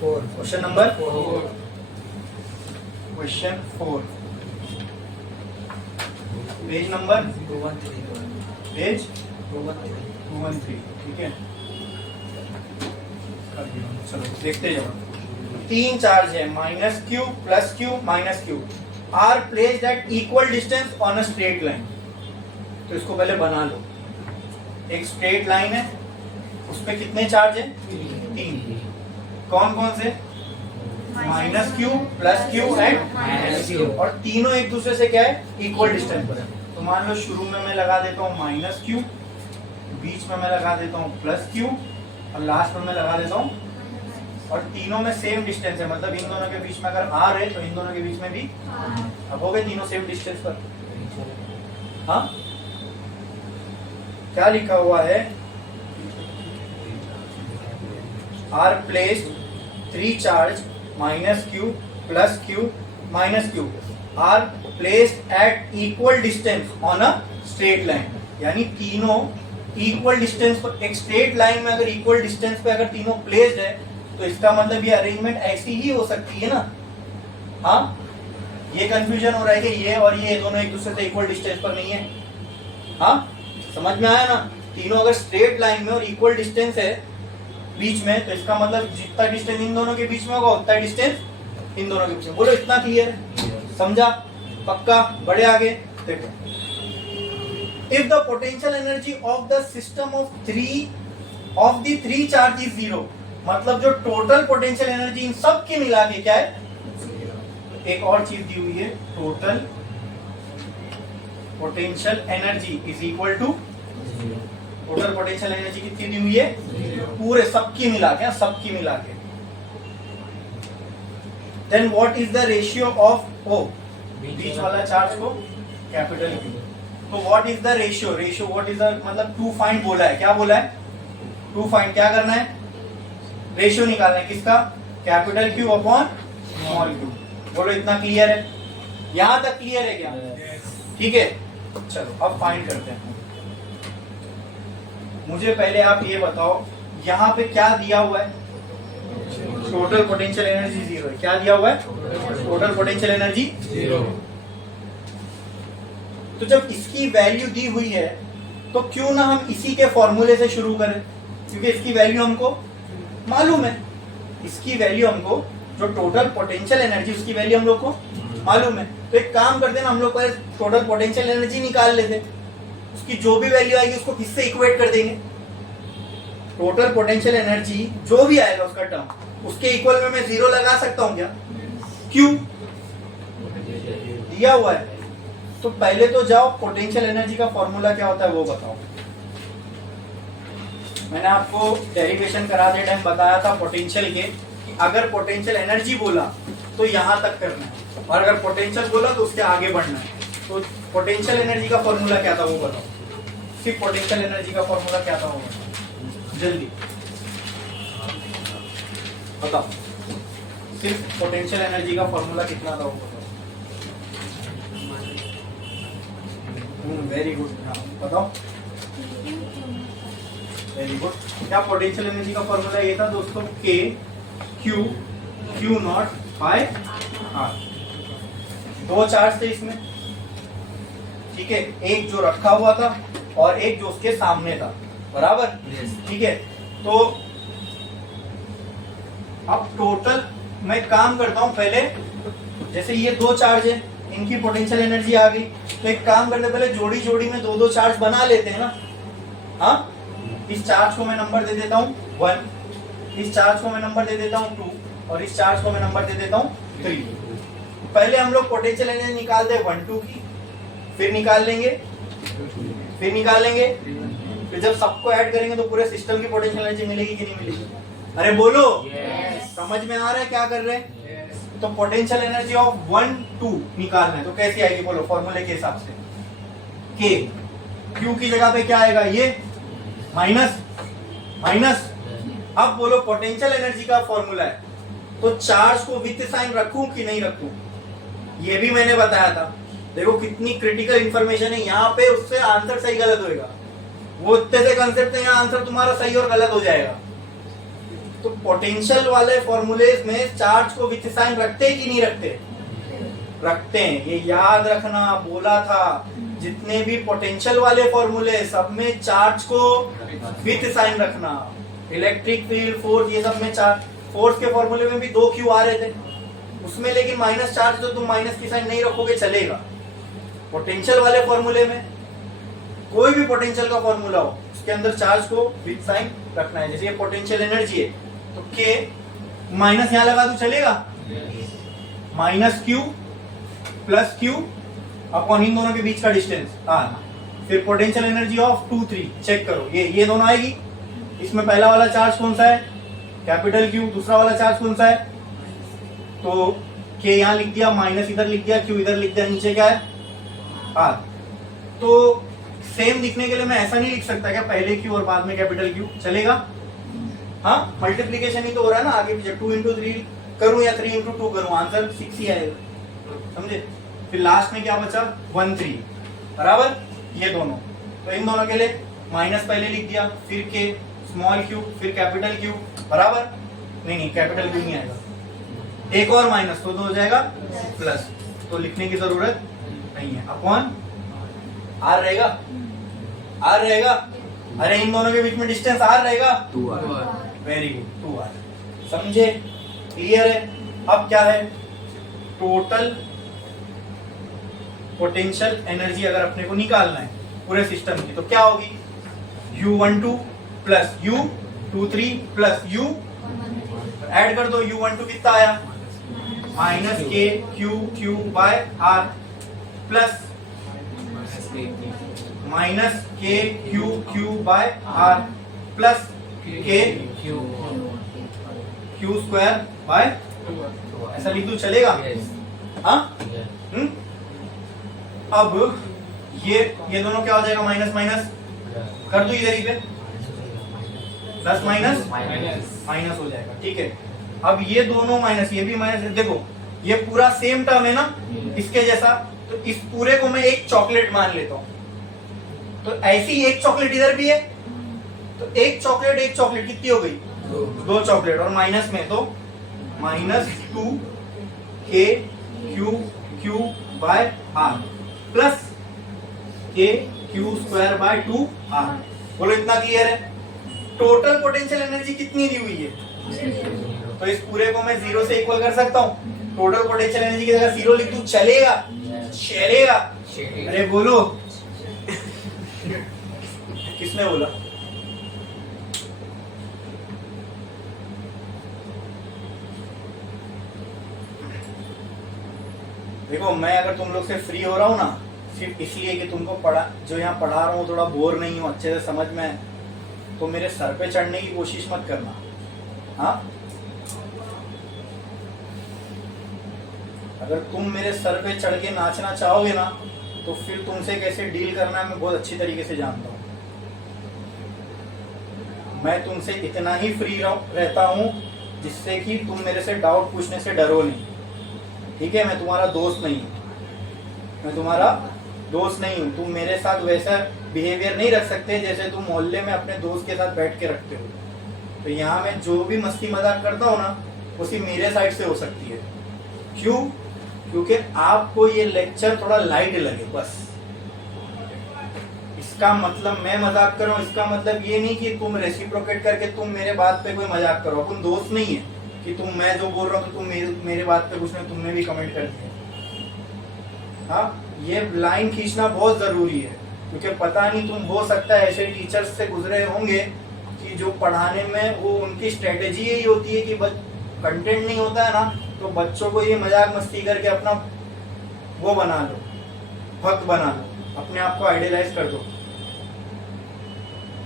Question number 4 page number 213। ठीक है, चलो देखते जाओ। 3 चार्ज है minus Q plus Q minus Q are placed at equal distance on a straight line. तो इसको पहले बना लो। एक स्ट्रेट लाइन है, उस पे कितने चार्ज है? 3। कौन कौन से? Minus Q plus Q and minus Q. और तीनों एक दूसरे से क्या है? इक्वल डिस्टेंस पर है। तो मान लो शुरू में मैं लगा देता हूँ माइनस क्यू, बीच में मैं लगा देता हूँ प्लस क्यू और लास्ट में मैं लगा देता हूँ, और तीनों में सेम डिस्टेंस है। मतलब इन दोनों के बीच में अगर आर है तो इन दोनों के बीच में भी अब हो गए तीनों सेम डिस्टेंस पर। हाँ, क्या लिखा हुआ है? Are placed 3 charge minus Q plus Q minus Q are placed at equal distance on a straight line. यानी तीनों इक्वल डिस्टेंस पर, एक स्ट्रेट लाइन में अगर इक्वल डिस्टेंस पे अगर तीनों प्लेस्ड है तो इसका मतलब ये अरेंजमेंट ऐसी ही हो सकती है ना। हाँ, ये कंफ्यूजन हो रहा है कि ये और ये दोनों एक दूसरे से इक्वल डिस्टेंस पर नहीं है। हाँ, समझ में आया ना? तीनों अगर स्ट्रेट लाइन में और इक्वल डिस्टेंस है बीच में, तो इसका मतलब जितना डिस्टेंस इन दोनों के बीच में होगा उतना डिस्टेंस इन दोनों के बीच में। बोलो इतना क्लियर है? समझा? पक्का? बढ़े आगे। देखो, if the potential energy of the system of the 3 charge is 0, मतलब जो टोटल पोटेंशियल एनर्जी इन सब के मिला के क्या है? एक और चीज दी हुई है, total potential energy is equal to, total potential energy कितनी दी हुई है? पूरे सबकी मिला के, सबकी मिला के। Then what is the ratio of ओ, बीच वाला चार्ज को कैपिटल क्यू। तो what is the ratio? Ratio what is the, मतलब टू फाइंड बोला है। क्या बोला है? To find. क्या करना है? रेशियो निकालना है। किसका? Capital Q upon small Q. बोलो इतना क्लियर है? यहां तक क्लियर है क्या? ठीक है, चलो अब फाइंड करते हैं। मुझे पहले आप ये बताओ, यहाँ पे क्या दिया हुआ है? टोटल पोटेंशियल एनर्जी 0 है। क्या दिया हुआ है? Total potential energy 0। तो जब इसकी वैल्यू दी हुई है तो क्यों ना हम इसी के फॉर्मूले से शुरू करें, क्योंकि इसकी वैल्यू हमको मालूम है। इसकी वैल्यू हमको, जो टोटल पोटेंशियल एनर्जी उसकी वैल्यू हम लोग को मालूम है। तो एक काम करते हैं ना, हम लोग पहले टोटल पोटेंशियल एनर्जी निकाल लेते, उसकी जो भी वैल्यू आएगी उसको किससे इक्वेट कर देंगे? टोटल पोटेंशियल एनर्जी जो भी आएगा उसका टर्म, उसके इक्वल में मैं 0 लगा सकता हूं क्या? क्यों? दिया हुआ है। तो पहले तो जाओ, पोटेंशियल एनर्जी का फॉर्मूला क्या होता है वो बताओ। मैंने आपको डेरिवेशन कराते टाइम बताया था पोटेंशियल के, कि अगर पोटेंशियल एनर्जी बोला तो यहां तक करना है, और अगर पोटेंशियल बोला तो उसके आगे बढ़ना है। तो पोटेंशियल एनर्जी का फॉर्मूला क्या था वो बताओ। सिर्फ पोटेंशियल एनर्जी का फॉर्मूला क्या था वो बताओ, जल्दी बताओ। सिर्फ पोटेंशियल एनर्जी का फॉर्मूला कितना था वो बताओ। वेरी गुड, बताओ। Very good. क्या पोटेंशियल एनर्जी का फॉर्मूला ये था दोस्तों? K Q Q not by R. 2 charge थे इसमें, ठीक है, एक जो रखा हुआ था और एक जो उसके सामने था, बराबर? ठीक है। तो अब टोटल मैं काम करता हूं, पहले जैसे ये दो चार्ज है, इनकी पोटेंशियल एनर्जी आ गई, तो एक काम करते पहले जोड़ी जोड़ी में दो दो चार्ज बना लेते हैं ना। हाँ, इस चार्ज को मैं नंबर दे देता हूँ 1, इस चार्ज को मैं नंबर दे देता हूँ 2 और इस चार्ज को मैं नंबर दे देता हूँ 3। पहले हम लोग पोटेंशियल एनर्जी निकालते हैं 1 2 की, फिर निकाल लेंगे, फिर निकाल लेंगे, फिर जब सबको ऐड करेंगे तो पूरे सिस्टम की पोटेंशियल एनर्जी मिलेगी कि नहीं मिलेगी? अरे बोलो, समझ में आ रहा है क्या कर रहे हैं? तो पोटेंशियल एनर्जी ऑफ 1 2 निकालना है, तो कैसी आएगी बोलो फॉर्मूले के हिसाब से? के क्यू की जगह पे क्या आएगा? ये माइनस माइनस। अब बोलो पोटेंशियल एनर्जी का फॉर्मूला है, तो चार्ज को विथ साइन रखूं कि नहीं रखूं? ये भी मैंने बताया था। देखो कितनी क्रिटिकल इंफॉर्मेशन है यहाँ पे, उससे आंसर सही गलत होएगा। वो इतने से कंसेप्ट है, यहाँ आंसर तुम्हारा सही और गलत हो जाएगा। तो पोटेंशियल वाले फॉर्मूले में चार्ज को विथ साइन रखते हैं कि नहीं रखते? रखते हैं। ये याद रखना, बोला था जितने भी पोटेंशियल वाले फॉर्मूले सब में चार्ज को विथ साइन रखना। इलेक्ट्रिक फील्ड, फोर्स, ये सब में चार्ज, फोर्स के फॉर्मूले में भी 2 क्यू आ रहे थे उसमें, लेकिन माइनस चार्ज तो तुम माइनस की साइन नहीं रखोगे चलेगा। पोटेंशियल वाले फॉर्मूले में कोई भी पोटेंशियल का फॉर्मूला हो उसके अंदर चार्ज को विथ साइन रखना है। जैसे ये पोटेंशियल एनर्जी है तो के माइनस यहाँ लगा तो चलेगा, minus Q plus Q upon इन दोनों के बीच का डिस्टेंस आर। फिर पोटेंशियल एनर्जी ऑफ 2 3 चेक करो, ये दोनों आएगी। इसमें पहला वाला चार्ज कौन सा है? Capital Q. दूसरा वाला चार्ज कौन सा है? तो के यहाँ लिख दिया, माइनस इधर लिख दिया, क्यू इधर लिख दिया, नीचे क्या है? आर। तो सेम दिखने के लिए मैं ऐसा नहीं लिख सकता क्या पहले क्यू और बाद में कैपिटल क्यू? चलेगा? हाँ, मल्टीप्लीकेशन ही तो हो रहा है ना आगे पीछे। 2 into 3 करूं या 3 into 2 करूं, आंसर 6 ही आएगा, समझे? फिर लास्ट में क्या बचा? 1 3 बराबर ये दोनों। तो इन दोनों के लिए माइनस पहले लिख दिया, फिर के स्मॉल क्यू, फिर कैपिटल क्यू बराबर। नहीं कैपिटल क्यू नहीं आएगा, एक और माइनस तो हो जाएगा प्लस, तो लिखने की जरूरत नहीं है। अपॉन आर रहेगा, आर रहेगा। अरे इन दोनों के बीच में डिस्टेंस आर रहेगा, 2R। Very good, 2R। समझे? क्लियर है? अब क्या है? टोटल पोटेंशियल एनर्जी अगर अपने को निकालना है पूरे सिस्टम की तो क्या होगी? U12 plus U23 plus U, add कर दो। U12 कितना आया? Minus K Q Q by R plus minus K Q Q by R plus K Q square by, ऐसा लिख दूं चलेगा? हाँ? अब ये दोनों क्या हो जाएगा? माइनस माइनस कर दो इधर ही पे, प्लस माइनस माइनस हो जाएगा। ठीक है, अब ये दोनों माइनस, ये भी माइनस। देखो ये पूरा सेम टर्म है ना इसके जैसा, तो इस पूरे को मैं एक चॉकलेट मान लेता हूं। तो ऐसी एक चॉकलेट इधर भी है, तो एक चॉकलेट कितनी हो गई? 2 चॉकलेट। और माइनस में तो -2 K Q Q by R plus K Q square by 2 R. बोलो इतना क्लियर है? टोटल पोटेंशियल एनर्जी कितनी दी हुई है? तो इस पूरे को मैं 0 से इक्वल कर सकता हूँ। टोटल पोटेंशियल एनर्जी की जगह 0 लिख दूं, चलेगा? चलेगा? अरे बोलो किसने बोला? देखो मैं अगर तुम लोग से फ्री हो रहा हूँ ना सिर्फ इसलिए कि तुमको जो यहाँ पढ़ा रहा हूँ थोड़ा बोर नहीं हो, अच्छे से समझ में, तो मेरे सर पे चढ़ने की कोशिश मत करना। हाँ, अगर तुम मेरे सर पे चढ़ के नाचना चाहोगे ना तो फिर तुमसे कैसे डील करना है मैं बहुत अच्छी तरीके से जानता हूँ। मैं तुमसे इतना ही फ्री रहता हूँ जिससे कि तुम मेरे से डाउट पूछने से डरो नहीं। ठीक है, मैं तुम्हारा दोस्त नहीं हूँ, मैं तुम्हारा दोस्त नहीं हूँ। तुम मेरे साथ वैसा बिहेवियर नहीं रख सकते जैसे तुम मोहल्ले में अपने दोस्त के साथ बैठ के रखते हो। तो यहाँ मैं जो भी मस्ती मजाक करता हूँ ना वो सिर्फ मेरे साइड से हो सकती है। क्यों? क्योंकि आपको ये लेक्चर थोड़ा लाइट लगे बस। इसका मतलब मैं मजाक कर रहा हूँ, इसका मतलब ये नहीं कि तुम रेसिप्रोकेट करके तुम मेरे बात पे कोई मजाक करो। अपन दोस्त नहीं है, कि तुम, मैं जो बोल रहा हूँ तो तुम मेरे बात पे कुछ नहीं, तुमने भी कमेंट कर दिया। हाँ, ये लाइन खींचना बहुत जरूरी है, क्योंकि पता नहीं, तुम हो सकता है ऐसे टीचर्स से गुजरे होंगे कि जो पढ़ाने में वो उनकी स्ट्रेटेजी यही होती है कि कंटेंट नहीं होता है ना, तो बच्चों को ये मजाक मस्ती करके अपना वो बना लो, भक्त बना लो, अपने आप को आइडियलाइज कर दो।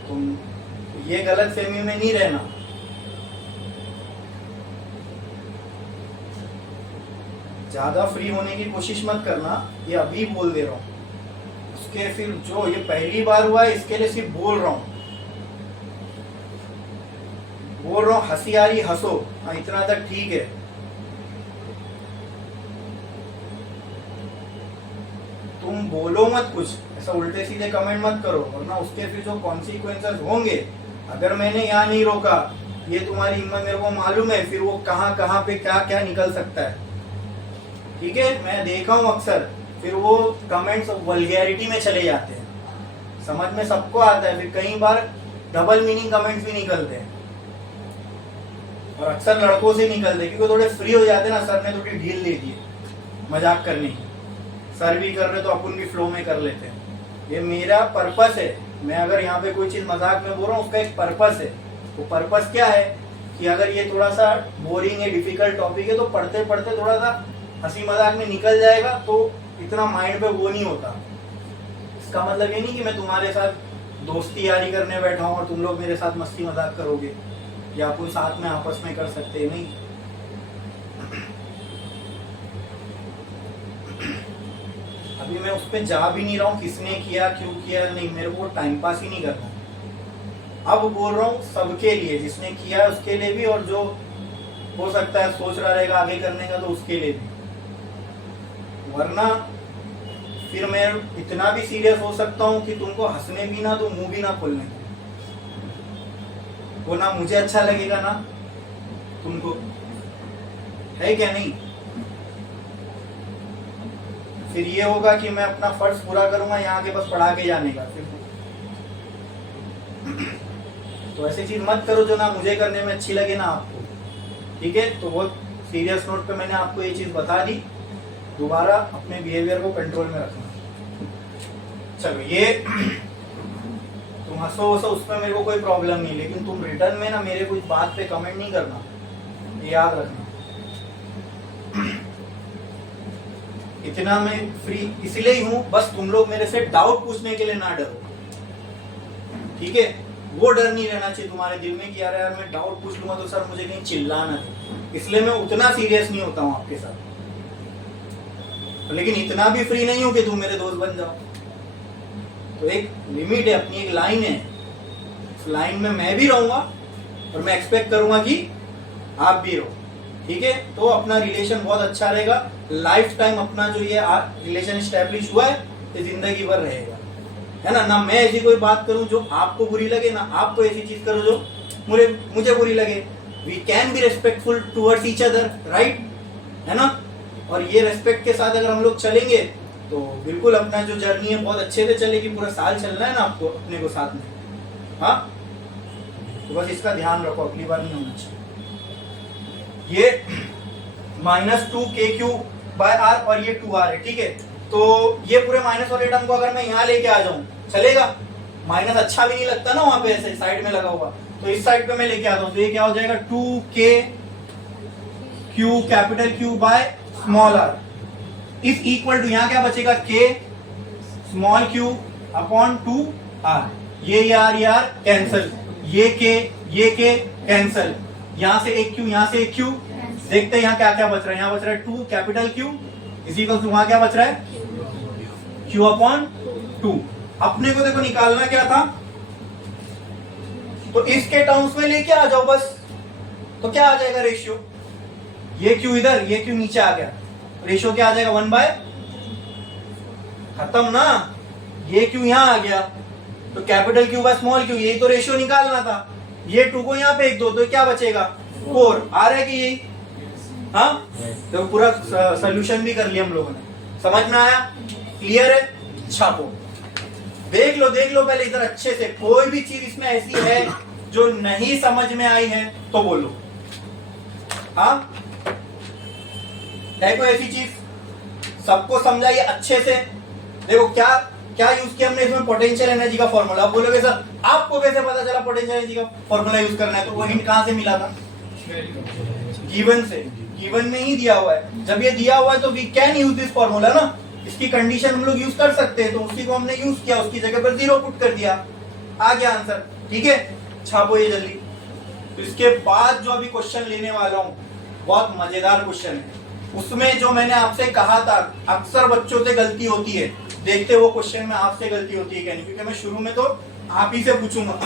तुम ये गलत फहमी में नहीं रहना। ज्यादा फ्री होने की कोशिश मत करना, ये अभी बोल दे रहा हूँ। उसके फिर जो ये पहली बार हुआ है इसके लिए सिर्फ बोल रहा हूँ, हंसी आ रही हंसो, हाँ इतना तक ठीक है। तुम बोलो मत कुछ, ऐसा उल्टे सीधे कमेंट मत करो, वरना उसके फिर जो कॉन्सिक्वेंसेस होंगे, अगर मैंने यहाँ नहीं रोका, ये तुम्हारी हिम्मत मेरे को मालूम है, फिर वो कहाँ कहाँ पे क्या क्या निकल सकता है। ठीक है, मैं देखा हूँ अक्सर, फिर वो कमेंट्स वल्गैरिटी में चले जाते हैं। समझ में सबको आता है, फिर कई बार डबल मीनिंग कमेंट्स भी निकलते हैं, और अक्सर लड़कों से निकलते हैं, क्योंकि थोड़े फ्री हो जाते हैं ना, सर ने थोड़ी ढील दे दी है मजाक करने की, सर भी कर रहे तो अपन भी फ्लो में कर लेते हैं। ये मेरा पर्पस है, मैं अगर यहाँ पे कोई चीज मजाक में बोल रहा हूँ, उसका एक पर्पस है। वो पर्पस क्या है कि अगर ये थोड़ा सा बोरिंग है, डिफिकल्ट टॉपिक है, तो पढ़ते पढ़ते थोड़ा सा हंसी मजाक में निकल जाएगा, तो इतना माइंड पे वो नहीं होता। इसका मतलब ये नहीं कि मैं तुम्हारे साथ दोस्ती यारी करने बैठा हूँ और तुम लोग मेरे साथ मस्ती मजाक करोगे, या अपन साथ में आपस में कर सकते हैं, नहीं। अभी मैं उस पर जा भी नहीं रहा हूँ किसने किया क्यों किया, नहीं, मेरे को टाइम पास ही नहीं करना। अब बोल रहा हूँ सबके लिए, जिसने किया है उसके लिए भी, और जो हो सकता है सोच रहा रहेगा आगे करने का तो उसके लिए भी। वरना फिर मैं इतना भी सीरियस हो सकता हूँ कि तुमको हंसने भी ना तो मुंह भी ना खोलने दो, वो ना मुझे अच्छा लगेगा ना तुमको, है क्या नहीं। फिर ये होगा कि मैं अपना फर्ज पूरा करूंगा यहाँ के बस पढ़ा के जाने का, फिर तो ऐसी चीज मत करो जो ना मुझे करने में अच्छी लगे ना आपको। ठीक है, तो बहुत सीरियस नोट पे मैंने आपको ये चीज बता दी, दोबारा अपने बिहेवियर को कंट्रोल में रखना। चलो, ये तुम हंसो वसो उसमें मेरे को कोई प्रॉब्लम नहीं, लेकिन तुम रिटर्न में ना मेरे कुछ बात पे कमेंट नहीं करना, ये याद रखना। इतना मैं फ्री इसलिए ही हूं, बस तुम लोग मेरे से डाउट पूछने के लिए ना डरो। ठीक है, वो डर नहीं रहना चाहिए तुम्हारे दिल में कि यार मैं डाउट पूछ लूंगा तो सर मुझे कहीं चिल्लाना है, इसलिए मैं उतना सीरियस नहीं होता हूं आपके साथ। लेकिन इतना भी फ्री नहीं हूं कि तुम मेरे दोस्त बन जाओ। तो एक लिमिट है, अपनी एक लाइन है, उस लाइन में मैं भी रहूंगा और मैं एक्सपेक्ट करूंगा कि आप भी रहो। ठीक है, तो अपना रिलेशन बहुत अच्छा रहेगा, लाइफ टाइम अपना जो ये रिलेशन एस्टेब्लिश हुआ है ये जिंदगी भर रहेगा, है ना। ना मैं ऐसी कोई बात करूं जो आपको बुरी लगे, ना आपको ऐसी चीज करो जो मुझे बुरी लगे। We can be respectful towards each other, right, है ना। और ये रेस्पेक्ट के साथ अगर हम लोग चलेंगे तो बिल्कुल अपना जो जर्नी है बहुत अच्छे से चलेगी। पूरा साल चलना है ना आपको अपने को साथ में, हाँ, तो बस इसका ध्यान रखो, अगली बार नहीं होना चाहिए। ये -2KQ/R और ये 2R है, ठीक है। तो ये पूरे माइनस वाले टर्म को अगर मैं यहाँ लेके आ जाऊं चलेगा, माइनस अच्छा भी नहीं लगता ना वहां पे ऐसे साइड में लगा हुआ, तो इस साइड पे मैं लेके आता हूँ, तो ये क्या हो जाएगा 2KQ capital Q by small r is equal to, यहाँ क्या बचेगा K small q upon 2R। ये R कैंसल, ये K कैंसल, यहाँ से एक Q, यहाँ से एक Q। देखते हैं यहाँ क्या क्या बच रहा है, यहाँ बच रहा है 2 capital Q is equal to, वहां क्या बच रहा है Q अपॉन 2। अपने को देखो निकालना क्या था, तो इसके टर्म्स में लेके आ जाओ बस, तो क्या आ जाएगा रेशियो, ये Q इधर, ये Q नीचे आ गया, रेशियो क्या आ जाएगा 1 बाय, खत्म ना। ये Q यहाँ आ गया, तो capital Q by small q, यही तो रेशियो निकालना था। ये 2 को यहाँ पे एक दो, तो क्या बचेगा 4। आ रहा है कि यही, हाँ, तो पूरा सोल्यूशन भी कर लिया हम लोगों ने, समझ में आया, क्लियर है। छापो, देख लो पहले इधर अच्छे से, कोई भी चीज इसमें ऐसी है जो नहीं समझ में आई है तो बोलो। हाँ, है कोई ऐसी चीज? सबको समझाइए अच्छे से। देखो क्या क्या यूज किया हमने इसमें, पोटेंशियल एनर्जी का फॉर्मूला। आप बोलोगे सर आपको कैसे पता चला पोटेंशियल एनर्जी का फॉर्मूला यूज करना है? तो वो हिंट कहां से मिला था? गिवन से। गिवन में ही दिया हुआ है। जब ये दिया हुआ है तो we can use this formula ना, इसकी कंडीशन हम लोग यूज कर सकते हैं, तो उसी को हमने यूज किया, उसकी जगह पर 0 पुट कर दिया, आ गया आंसर। ठीक है, छापो ये जल्दी। तो इसके बाद जो अभी क्वेश्चन लेने वाला हूं बहुत मजेदार क्वेश्चन है। उसमें जो मैंने आपसे कहा था अक्सर बच्चों से गलती होती है, देखते वो क्वेश्चन में आपसे गलती होती है क्या नहीं, क्योंकि मैं शुरू में तो आप ही से पूछूंगा।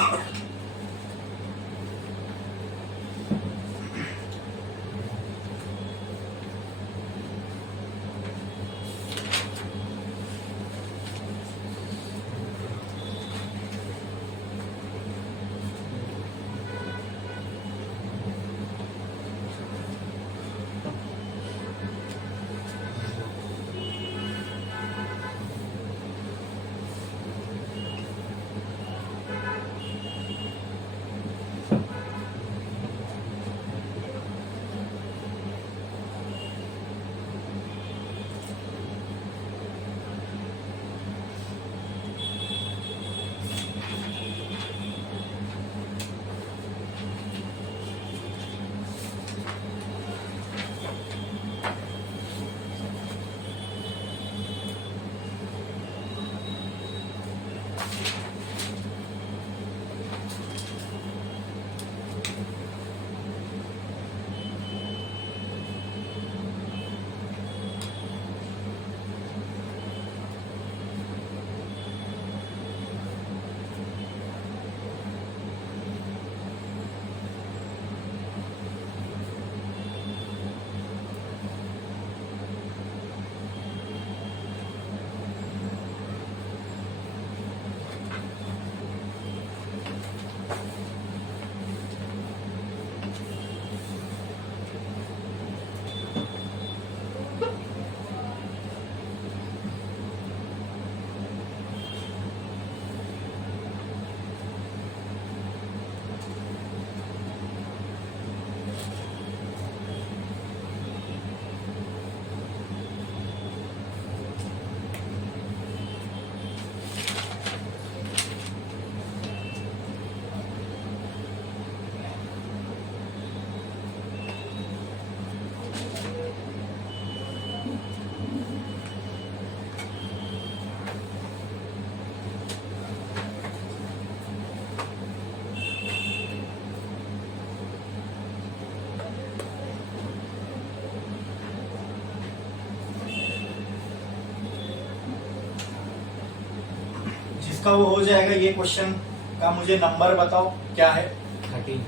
इसका वो हो जाएगा। ये क्वेश्चन का मुझे नंबर बताओ क्या है? 13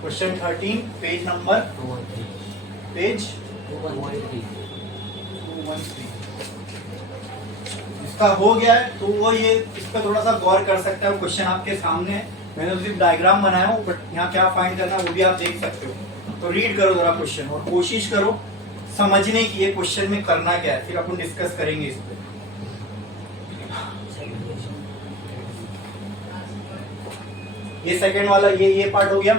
क्वेश्चन 13, पेज नंबर, 213 पेज 213 213। इसका हो गया है तो वो ये इस पर थोड़ा सा गौर कर सकते हो। क्वेश्चन आपके सामने है, मैंने सिर्फ डायग्राम बनाया हूँ, बट यहाँ क्या फाइंड करना है वो भी आप देख सकते हो। तो रीड करो जरा क्वेश्चन और कोशिश करो समझने की ये क्वेश्चन में करना क्या है, फिर अपन डिस्कस करेंगे इस पे। ये सेकंड वाला ये पार्ट हो गया।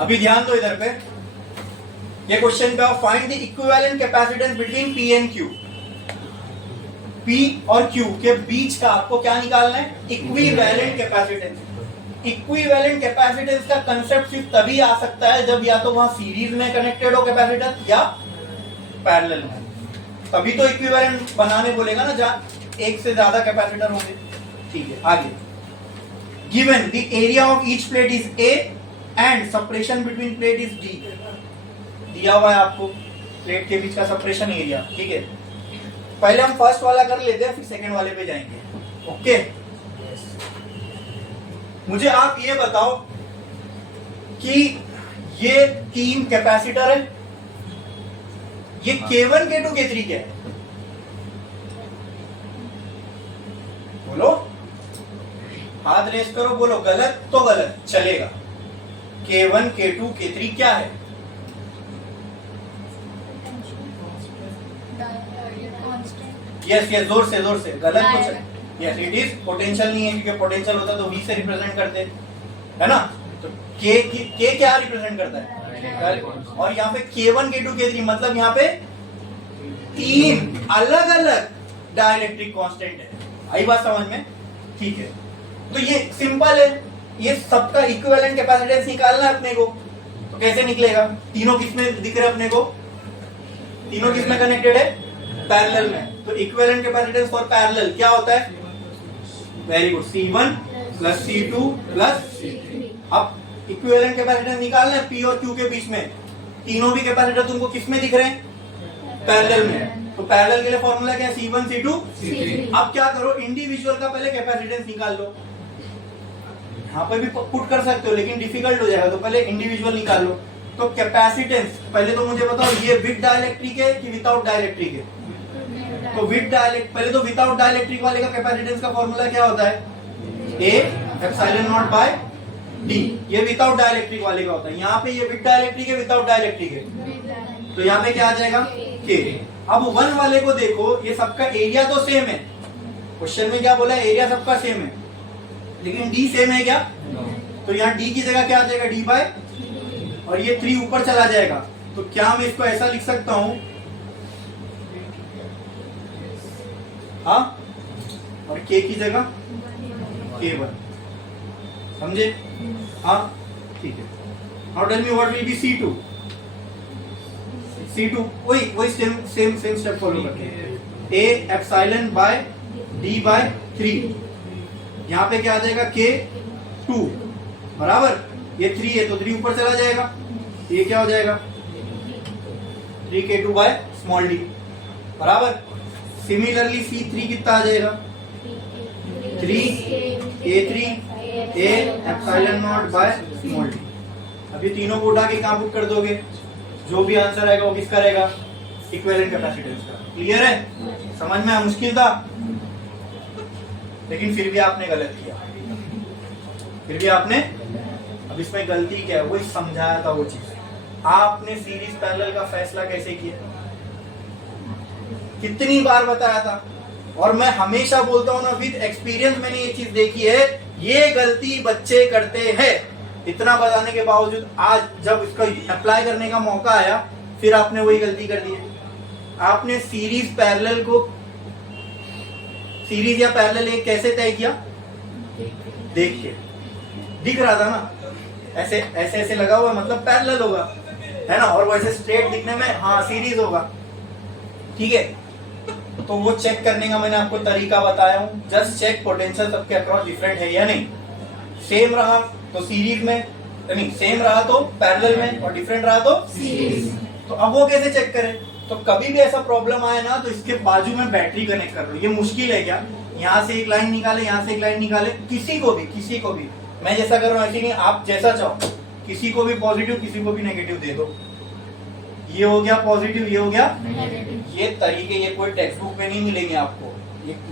अभी ध्यान दो इधर पे, ये क्वेश्चन पे find the equivalent capacitance between P and Q. P और Q के बीच का आपको क्या निकालना है? Equivalent capacitance. इक्विवेलेंट कैपेसिटेंस का कंसेप्ट सिर्फ तभी आ सकता है जब या तो वहां सीरीज में कनेक्टेड हो कैपेसिटर या पैरेलल में, तभी तो इक्विवेलेंट बनाने बोलेगा ना, जहां एक से ज्यादा कैपेसिटर होंगे। ठीक है, आगे। Given the area of each plate is A and separation between plate is D। दिया हुआ है आपको प्लेट के बीच का सेपरेशन एरिया। ठीक है, पहले हम फर्स्ट वाला कर लेते हैं, फिर सेकंड वाले पे जाएंगे। ओके, मुझे आप ये बताओ कि ये 3 कैपेसिटर है, ये K1 K2 K3 क्या है? बोलो। हाथ रेस करो, बोलो गलत तो गलत चलेगा। K1 K2 K3 क्या है? यस यस, जोर से गलत तो चल। यस इट इज पोटेंशियल नहीं है, क्योंकि पोटेंशियल होता तो V से रिप्रेजेंट करते, है ना? तो K क्या रिप्रेजेंट करता है? और यहाँ पे K1 K2 K3 मतलब यहाँ पे 3 अलग अलग डाइलेक्ट्रिक कांस्टेंट है। आई बात समझ में? ठीक है, तो ये सिंपल है, ये सबका इक्विवेलेंट कैपेसिटेंस निकालना है अपने को। तो कैसे निकलेगा? तीनों किसमें दिख रहे अपने को? तीनों किसमें कनेक्टेड है? पैरेलल में। तो इक्विवेलेंट कैपेसिटेंस फॉर पैरेलल क्या होता है? Very good, C1 plus C2 plus C3। अब इक्विवेलेंट कैपेसिटेंस निकालना है P और Q के बीच में। तीनों भी कैपेसिटर तुमको किसमें दिख रहे हैं? पैरेलल में। तो पैरेलल के लिए फॉर्मूला क्या है? C1 C2 C3। अब क्या करो, इंडिविजुअल का पहले कैपेसिटेंस निकाल लो। यहाँ पे भी पुट कर सकते हो, लेकिन डिफिकल्ट हो जाएगा, तो पहले इंडिविजुअल निकाल लो। तो कैपेसिटेंस पहले तो मुझे बताओ, ये विद डाइलेक्ट्रिक है कि विदाउट डाइलेक्ट्रिक है? तो विद डाइलेक्ट्रिक, पहले तो विदाउट डाइलेक्ट्रिक वाले का कैपेसिटेंस का फॉर्मूला क्या होता है? A epsilon not by D। ये विदाउट डाइलेक्ट्रिक वाले का होता है। यहाँ पे ये विद डाइलेक्ट्रिक है, विदाउट डाइलेक्ट्रिक है, तो यहाँ पे क्या आ जाएगा? K। अब 1 वाले को देखो, ये सबका एरिया तो सेम है। क्वेश्चन में क्या बोला है? एरिया सबका सेम है, लेकिन D सेम है क्या? तो यहाँ D की जगह क्या आ जाएगा? D बाय, और ये 3 ऊपर चला जाएगा। तो क्या मैं इसको ऐसा लिख सकता हूं? हाँ, और K की जगह K1, समझे? हाँ ठीक है। Now tell me what will be C2। C2 वही सेम स्टेप फॉलो करते हैं। A epsilon by D by 3। यहाँ पे क्या आ जाएगा? K2 बराबर, ये 3 है तो 3 ऊपर चला जाएगा, ये क्या हो जाएगा? 3K2 बाय स्मॉल d बराबर। सिमिलरली C3 कितना आ जाएगा? 3K3 A epsilon not by small d। अब ये तीनों को उठा के कहाँ पुट कर दोगे? जो भी आंसर आएगा वो किसका रहेगा? इक्विवेलेंट कैपेसिटेंस का। क्लियर है? समझ में आया? मुश्किल था, लेकिन फिर भी आपने गलत किया। फिर भी आपने, अब इसमें गलती क्या है? वही समझाया था वो चीज। आपने सीरीज पैरेलल का फैसला कैसे किया? कितनी बार बताया था, और मैं हमेशा बोलता हूं ना, विद एक्सपीरियंस मैंने ये चीज देखी है, ये गलती बच्चे करते हैं। इतना बताने के बावजूद आज जब इसका अप्लाई करने का मौका आया, फिर आपने वही गलती कर दी है। आपने सीरीज पैरेलल को, सीरीज या पैरेलल एक कैसे तय किया? देख के, दिख रहा था ना, ऐसे ऐसे ऐसे लगा हुआ मतलब पैरेलल होगा, है ना? और वैसे स्ट्रेट दिखने में हाँ सीरीज होगा, ठीक है? तो वो चेक करने का मैंने आपको तरीका बताया हूं। जस्ट चेक पोटेंशियल सबके अक्रॉस डिफरेंट है या नहीं। सेम रहा तो सीरीज में, नहीं सेम रहा तो पैरेलल में, और डिफरेंट रहा तो सीरीज। तो अब वो कैसे चेक करें? तो कभी भी ऐसा प्रॉब्लम आए ना, तो इसके बाजू में बैटरी कनेक्ट कर लो। ये मुश्किल है क्या? यहाँ से एक लाइन निकाले, यहाँ से एक लाइन निकाले, किसी को भी मैं जैसा कर रहा हूँ ऐसे नहीं, आप जैसा चाहो, किसी को भी पॉजिटिव किसी को भी नेगेटिव दे दो। ये हो गया पॉजिटिव, ये हो गया नेगेटिव। ये तरीके ये कोई टेक्स्ट बुक में नहीं मिलेंगे आपको।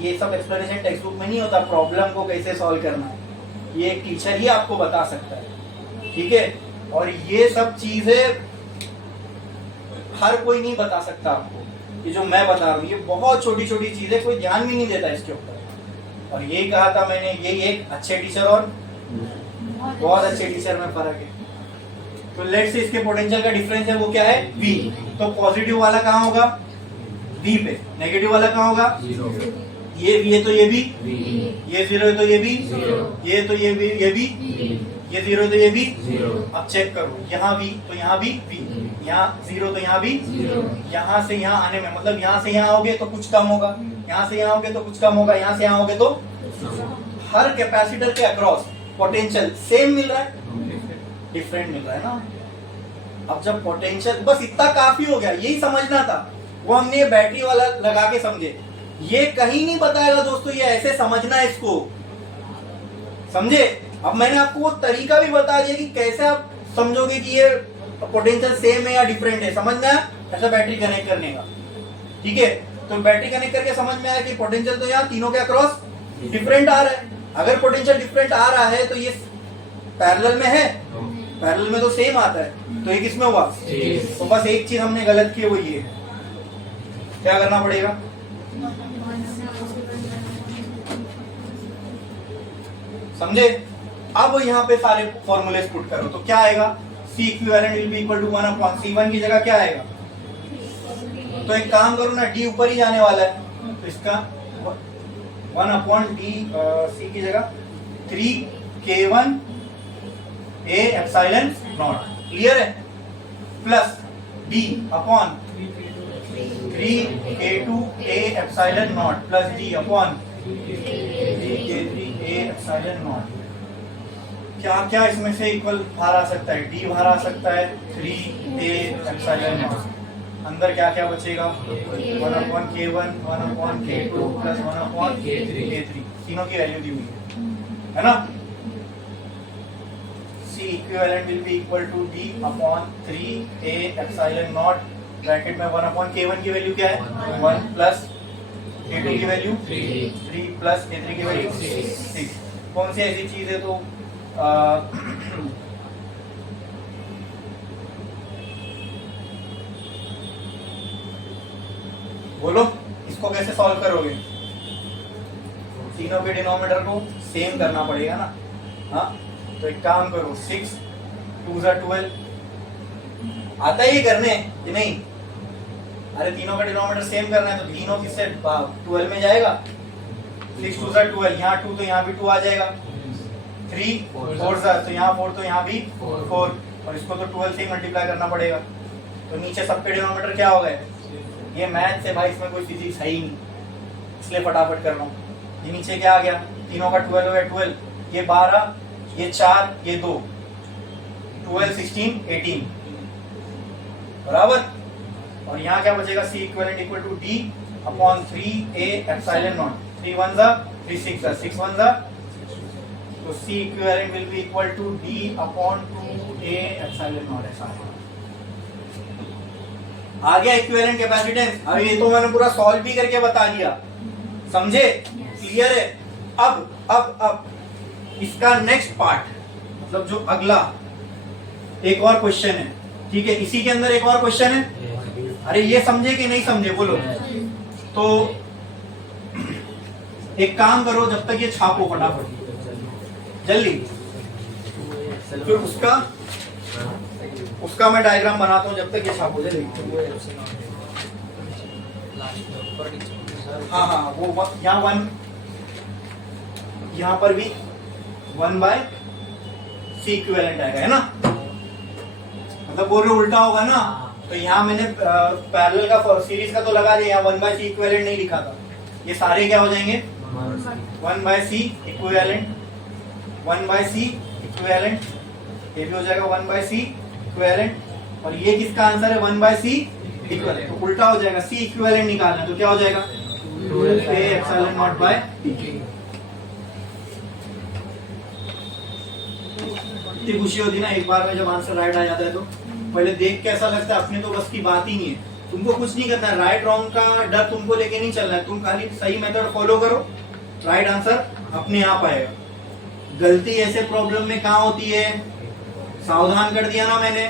ये सब एक्सप्लेनेशन टेक्स्ट बुक में नहीं होता। प्रॉब्लम को कैसे सॉल्व करना है ये एक टीचर ही आपको बता सकता है, ठीक है? और ये सब चीजें हर कोई नहीं बता सकता आपको। ये जो मैं बता रहा हूँ ये बहुत छोटी छोटी चीजें, कोई ध्यान भी नहीं देता इसके ऊपर। और यही कहा था मैंने, यही एक अच्छे टीचर और बहुत अच्छे टीचर में फर्क है। तो लेट्स से इसके पोटेंशियल का डिफरेंस है, वो क्या है? V। तो पॉजिटिव वाला कहाँ होगा? V पे। नेगेटिव वाला कहाँ होगा? ये तो ये भी, ये 0 है तो ये भी, ये तो ये भी, ये 0 है तो ये भी। अब चेक करो, यहाँ V तो यहाँ भी V, यहाँ 0 तो यहाँ भी। यहाँ से यहाँ आने में मतलब यहाँ से यहाँ आओगे तो कुछ कम होगा, यहाँ से यहाँ आओगे तो कुछ कम होगा, यहाँ से यहाँ आओगे तो हर कैपेसिटर के अक्रॉस पोटेंशियल सेम मिल रहा है, डिफरेंट मिल रहा है ना। अब जब पोटेंशियल, बस इतना काफी हो गया, यही समझना था। वो हमने ये बैटरी वाला लगा के समझे, ये कहीं नहीं बताएगा दोस्तों, ये ऐसे समझना है इसको, समझे? अब मैंने आपको वो तरीका भी बता दिया कि कैसे आप समझोगे कि ये पोटेंशियल सेम है या डिफरेंट है। समझ में आया ऐसा बैटरी कनेक्ट करने का, ठीक है? तो बैटरी कनेक्ट करके समझ में आया कि पोटेंशियल तो यहाँ तीनों के अक्रॉस डिफरेंट आ रहा है, अगर पोटेंशियल डिफरेंट आ रहा है तो ये पैरेलल में है, पैरेलल में तो सेम आता है, तो ये किसमें हुआ? तो बस एक चीज हमने गलत की, वो ये है। क्या करना पड़ेगा? समझे? अब यहाँ पे सारे फॉर्मूले पुट करो तो क्या आएगा? C equivalent will be equal to 1/C1 की जगह क्या आएगा? तो एक काम करो ना, D ऊपर ही जाने वाला है, तो इसका 1/D C की जगह 3K1 A epsilon naught, clear है? Plus D upon 3K2 A epsilon naught plus D upon 3K3 A epsilon naught. क्या क्या इसमें से इक्वल बाहर आ सकता है? D बाहर आ सकता है, 3A एप्सिलॉन नॉट। अंदर क्या क्या बचेगा? 1/K1 1/K2 प्लस 1/K3, तीनों की वैल्यू दी हुई है ना? C equivalent will be equal to D upon 3A epsilon not, bracket में 1/K1 की वैल्यू क्या है? 1 प्लस K2 की वैल्यू 3 प्लस K3 की वैल्यू 6। कौन सी ऐसी चीज है तो बोलो, इसको कैसे सॉल्व करोगे? तीनों के डिनोमिनेटर को सेम करना पड़ेगा ना। हाँ, तो एक काम करो, 6 2 12 आता है ये करने कि नहीं? अरे तीनों का डिनोमिनेटर सेम करना है तो तीनों किससे 12 में जाएगा? 6 2 12, यहाँ 2 तो यहाँ भी 2 आ जाएगा, 3 4 तो यहाँ 4 तो यहाँ भी 4, और इसको तो 12 से ही मल्टीप्लाई करना पड़ेगा। तो नीचे सबके डिनोमिनेटर क्या हो गए? ये मैथ से भाई इसमें कोई फिजिक्स है ही नहीं, इसलिए फटाफट कर रहा हूँ। ये नीचे क्या आ गया? तीनों का 12 हो गया 12, ये 12, ये 4, ये 2, 12 16 18 बराबर। और यहाँ क्या बचेगा? C equivalent equal to D upon 3A epsilon not, 3 1 जा 3 6 जा 6 1 जा, तो C equivalent will be equal to D upon 2A epsilon not. ऐसा आ गया इक्विवेलेंट कैपेसिटेंस। अभी ये तो मैंने पूरा सॉल्व भी करके बता दिया, समझे? क्लियर है? अब इसका नेक्स्ट पार्ट, मतलब जो अगला एक और क्वेश्चन है, ठीक है? इसी के अंदर एक और क्वेश्चन है। अरे ये समझे कि नहीं समझे बोलो? तो एक काम करो, जब तक ये छापो फटाफट जल्दी, फिर उसका मैं डायग्राम बनाता हूँ, जब तक ये छापो जल्दी। हाँ वो यहाँ 1, यहाँ पर भी 1/C इक्विवेलेंट आएगा, है ना? मतलब बोल रहे उल्टा होगा ना, तो यहाँ मैंने पैरेलल का सीरीज का तो लगा दिया, यहाँ 1/C इक्विवेलेंट नहीं लिखा था। ये सारे क्या हो जाएंगे? 1/C इक्विवेलेंट, 1/C इक्विवेलेंट, ये भी हो जाएगा 1/C इक्विवेलेंट, और ये किसका आंसर है? 1/C equivalent. तो उल्टा हो जाएगा, C इक्विवेलेंट निकालना, तो क्या हो जाएगा? 2A epsilon not by D। इतनी खुशी होती ना एक बार में जब आंसर राइट आ जाता है, तो पहले देख के ऐसा लगता है अपने तो बस की बात ही नहीं है। तुमको कुछ नहीं करना है, राइट रॉन्ग का डर तुमको लेके नहीं चलना है, तुम खाली सही मेथड फॉलो करो, राइट आंसर अपने आप आएगा। गलती ऐसे प्रॉब्लम में कहाँ होती है? सावधान कर दिया ना मैंने,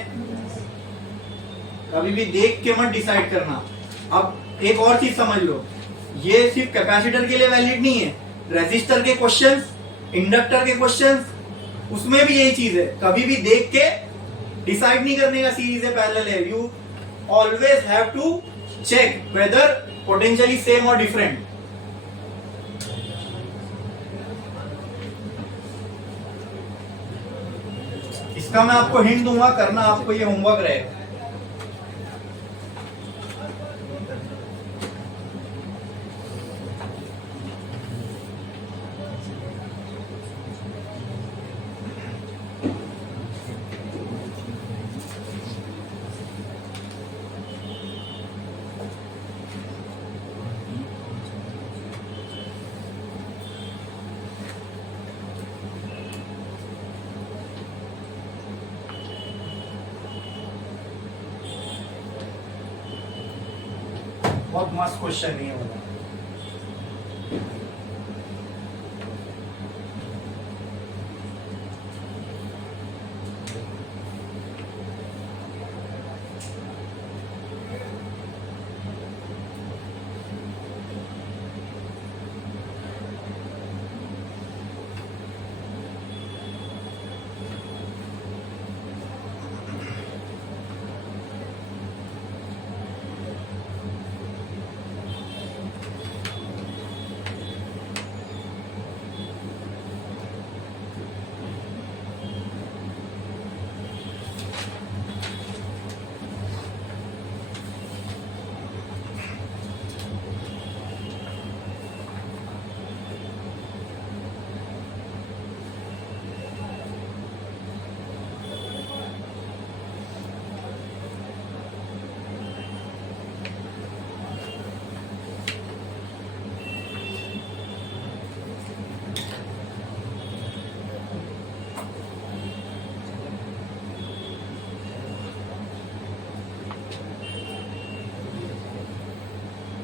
कभी भी देख के मत डिसाइड करना। अब एक और चीज समझ लो, ये सिर्फ कैपेसिटर के लिए वैलिड नहीं है, रेजिस्टर के क्वेश्चंस, इंडक्टर के क्वेश्चंस, उसमें भी यही चीज है। कभी भी देख के डिसाइड नहीं करने का सीरीज है पैरेलल है, you always have to check whether potential is same और डिफरेंट। इसका मैं आपको हिंट दूंगा, करना आपको ये होमवर्क रहेगा। बहुत मस्त क्वेश्चन नहीं होगा।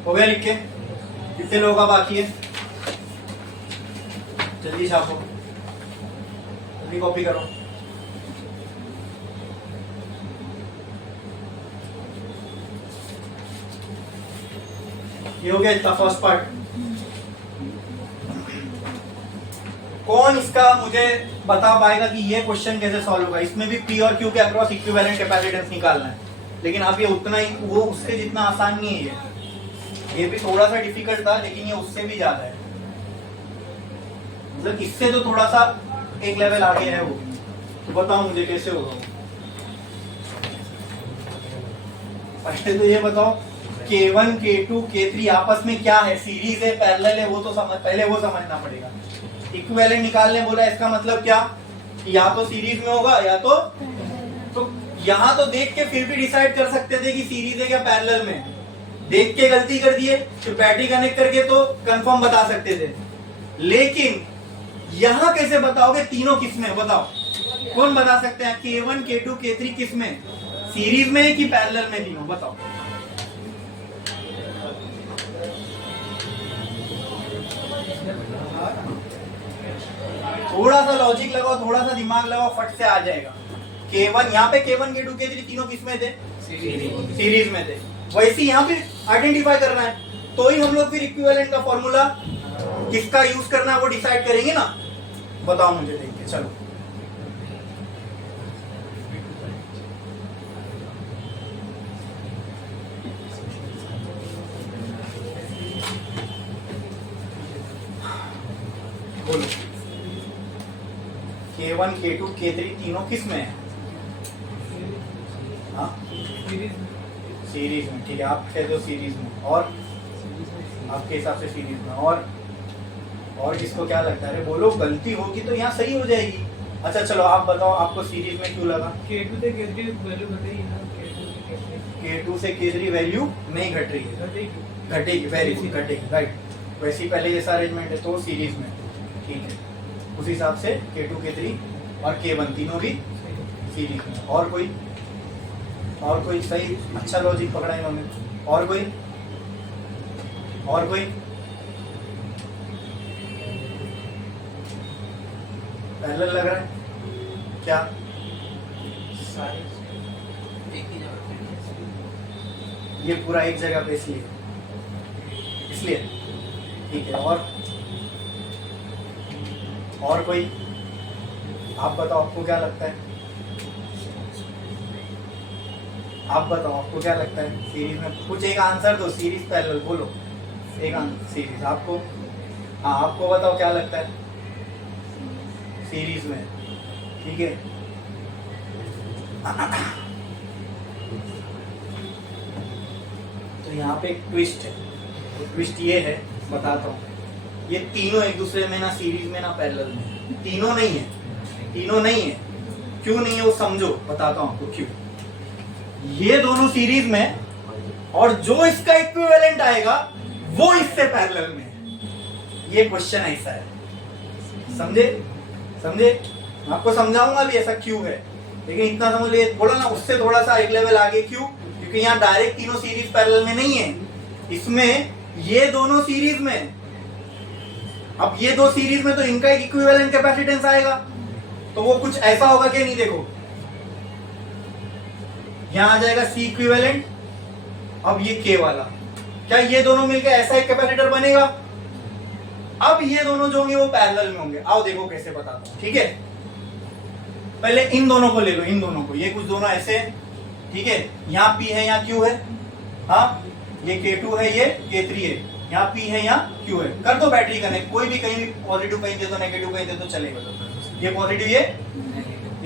हो गया लिख के? कितने लोगों का बाकी है? जल्दी छापो, जल्दी कॉपी करो। ये हो गया इसका फर्स्ट पार्ट। कौन इसका मुझे बता पाएगा कि ये क्वेश्चन कैसे सॉल्व होगा? इसमें भी पी और क्यू के अक्रॉस इक्विवेलेंट कैपेसिटेंस निकालना है, लेकिन अब ये उतना ही, वो उससे जितना आसान नहीं है ये भी थोड़ा सा डिफिकल्ट था, लेकिन ये उससे भी ज्यादा है। मतलब इससे तो थोड़ा सा एक लेवल आगे है वो। तो बताओ मुझे कैसे होगा? पहले तो ये बताओ K1, K2, K3 आपस में क्या है? सीरीज है, पैरेलल है? वो तो पहले वो समझना पड़ेगा। इक्विवेलेंट निकालने बोला, इसका मतलब क्या? या तो सीरीज में होगा या तो यहाँ तो देख के फिर भी डिसाइड कर सकते थे कि सीरीज है या पैरेलल में। देख के गलती कर दिए, फिर बैटरी कनेक्ट करके तो कंफर्म बता सकते थे, लेकिन यहाँ कैसे बताओगे तीनों किसमें? बताओ, कौन बता सकते हैं? K1, K2, K3 किसमें? सीरीज में कि पैरेलल में? तीनों बताओ। थोड़ा सा लॉजिक लगाओ, थोड़ा सा दिमाग लगाओ, फट से आ जाएगा। K1, यहाँ पे K1, K2, K3 तीनों किसमें थे? सीरीज में थे। वैसे यहाँ पे आइडेंटिफाई करना है, तो ही हम लोग फिर इक्विवेलेंट का फॉर्मूला किसका यूज करना है वो डिसाइड करेंगे ना। बताओ मुझे, देख के चलो। बोलो, K1, K2, K3 तीनों किस में है? हाँ, सीरीज में। ठीक है, आप कहते हो सीरीज में, और आपके हिसाब से सीरीज में। और किसको क्या लगता है? बोलो, गलती होगी तो यहाँ सही हो जाएगी। अच्छा चलो आप बताओ, आपको सीरीज में क्यों लगा? K2 से K3 वैल्यू घटेगी ना, K2 से K3 वैल्यू नहीं घट रही है, घटेगी, वेरी गुड, घटेगी, राइट। वैसे ही पहले जैसा अरेंजमेंट है तो सीरीज में, ठीक है। उस हिसाब से K2, K3 और K1 तीनों भी सीरीज में। और कोई सही अच्छा लॉजिक पकड़ा है इन्होंने? और कोई पैरेलल लग रहा है क्या? ये पूरा एक जगह पे इसलिए ठीक है। और कोई? आप बताओ, आपको क्या लगता है? आप बताओ, आपको क्या लगता है? सीरीज में कुछ एक आंसर दो, सीरीज पैरेलल बोलो, एक आंसर। सीरीज आपको, हाँ आपको बताओ क्या लगता है? सीरीज में, ठीक है। तो यहाँ पे एक ट्विस्ट है, ट्विस्ट ये है, बताता हूँ। ये तीनों एक दूसरे में ना सीरीज में ना पैरेलल में, तीनों नहीं है। क्यों नहीं है वो समझो, बताता हूँ आपको क्यों। ये दोनों सीरीज में, और जो इसका इक्विवेलेंट आएगा वो इससे पैरेलल में है। ये क्वेश्चन ऐसा है, समझे? आपको समझाऊंगा भी ऐसा क्यों है, लेकिन इतना समझ लिए, बोला ना उससे थोड़ा सा एक लेवल आगे। क्यों? क्योंकि यहाँ डायरेक्ट तीनों सीरीज पैरेलल में नहीं है, इसमें ये दोनों सीरीज में। अब ये दो सीरीज में तो इनका एक इक्विवेलेंट कैपेसिटेंस आएगा, तो वो कुछ ऐसा होगा कि नहीं? देखो यहां आ जाएगा C इक्विवेलेंट, अब ये K वाला, क्या ये दोनों मिलकर ऐसा एक कैपेसिटर बनेगा? अब ये दोनों जो होंगे वो पैरेलल में होंगे। आओ देखो कैसे बताता हूं, ठीक है। पहले इन दोनों को ले लो, इन दोनों को, ये कुछ दोनों ऐसे, ठीक है। यहाँ P है, यहाँ Q है, हाँ ये K2 है, ये K3 है, यहाँ P है, यहाँ Q है। कर दो बैटरी कनेक्ट, कोई भी कहीं भी पॉजिटिव कहीं दे दो, नेगेटिव कहीं दे दो, चलेगा। ये पॉजिटिव, ये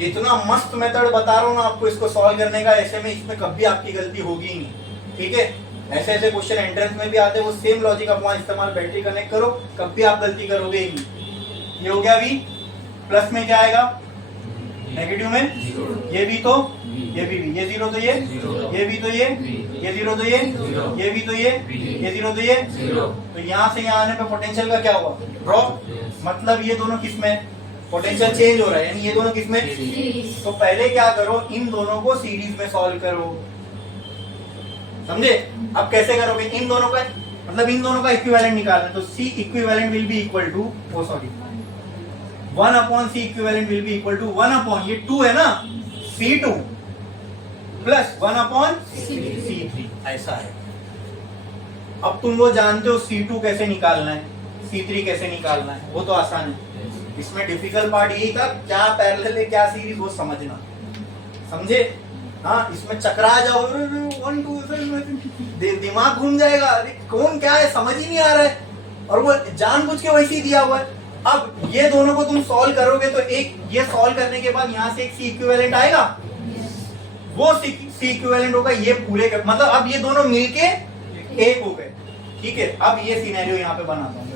इतना मस्त मेथड बता रहा हूँ ना आपको इसको सॉल्व करने का। ऐसे में इसमें कभी आपकी गलती होगी ही नहीं, ठीक है। ऐसे क्वेश्चन एंट्रेंस में भी आते हैं, वो सेम लॉजिक आप वहां इस्तेमाल, बैटरी कनेक्ट करो, कभी आप गलती करोगे ही नहीं। ये हो गया V, प्लस में क्या आएगा? नेगेटिव में ये भी, तो ये भी, ये जीरो तो ये भी तो ये जीरो तो ये भी तो ये जीरो तो ये। तो यहाँ से यहाँ आने पे पोटेंशियल का क्या हुआ? ड्रॉप। मतलब ये दोनों किसमें? पोटेंशियल चेंज हो रहा है, यानी ये दोनों किसमें? तो पहले क्या करो, इन दोनों को सीरीज में सॉल्व करो, समझे? अब कैसे करोगे? इन दोनों का मतलब इन दोनों का इक्विवेलेंट निकालना है, तो C equivalent will be equal to, oh sorry, 1 upon C equivalent will be equal to 1 upon, ये 2 है ना, C2 प्लस 1 अपॉन C3, ऐसा है। अब तुम वो जानते हो C2 कैसे निकालना है, C3 कैसे निकालना है, वो तो आसान है। इसमें डिफिकल्ट पार्ट यही था, क्या पैरेलल है क्या सीरीज वो समझना, समझे? हाँ, इसमें चकरा जाओ, 1 2 दिमाग घूम जाएगा, अरे कौन क्या है समझ ही नहीं आ रहा है, और वो जानबूझ के वैसे ही दिया हुआ है। अब ये दोनों को तुम सॉल्व करोगे तो एक ये सॉल्व करने के बाद यहाँ से एक C इक्विवेलेंट आएगा, वो C इक्विवेलेंट होगा ये पूरे का, मतलब अब ये दोनों मिलके एक हो गए। ठीक है, अब ये सिनेरियो यहाँ पे बनाता हूँ।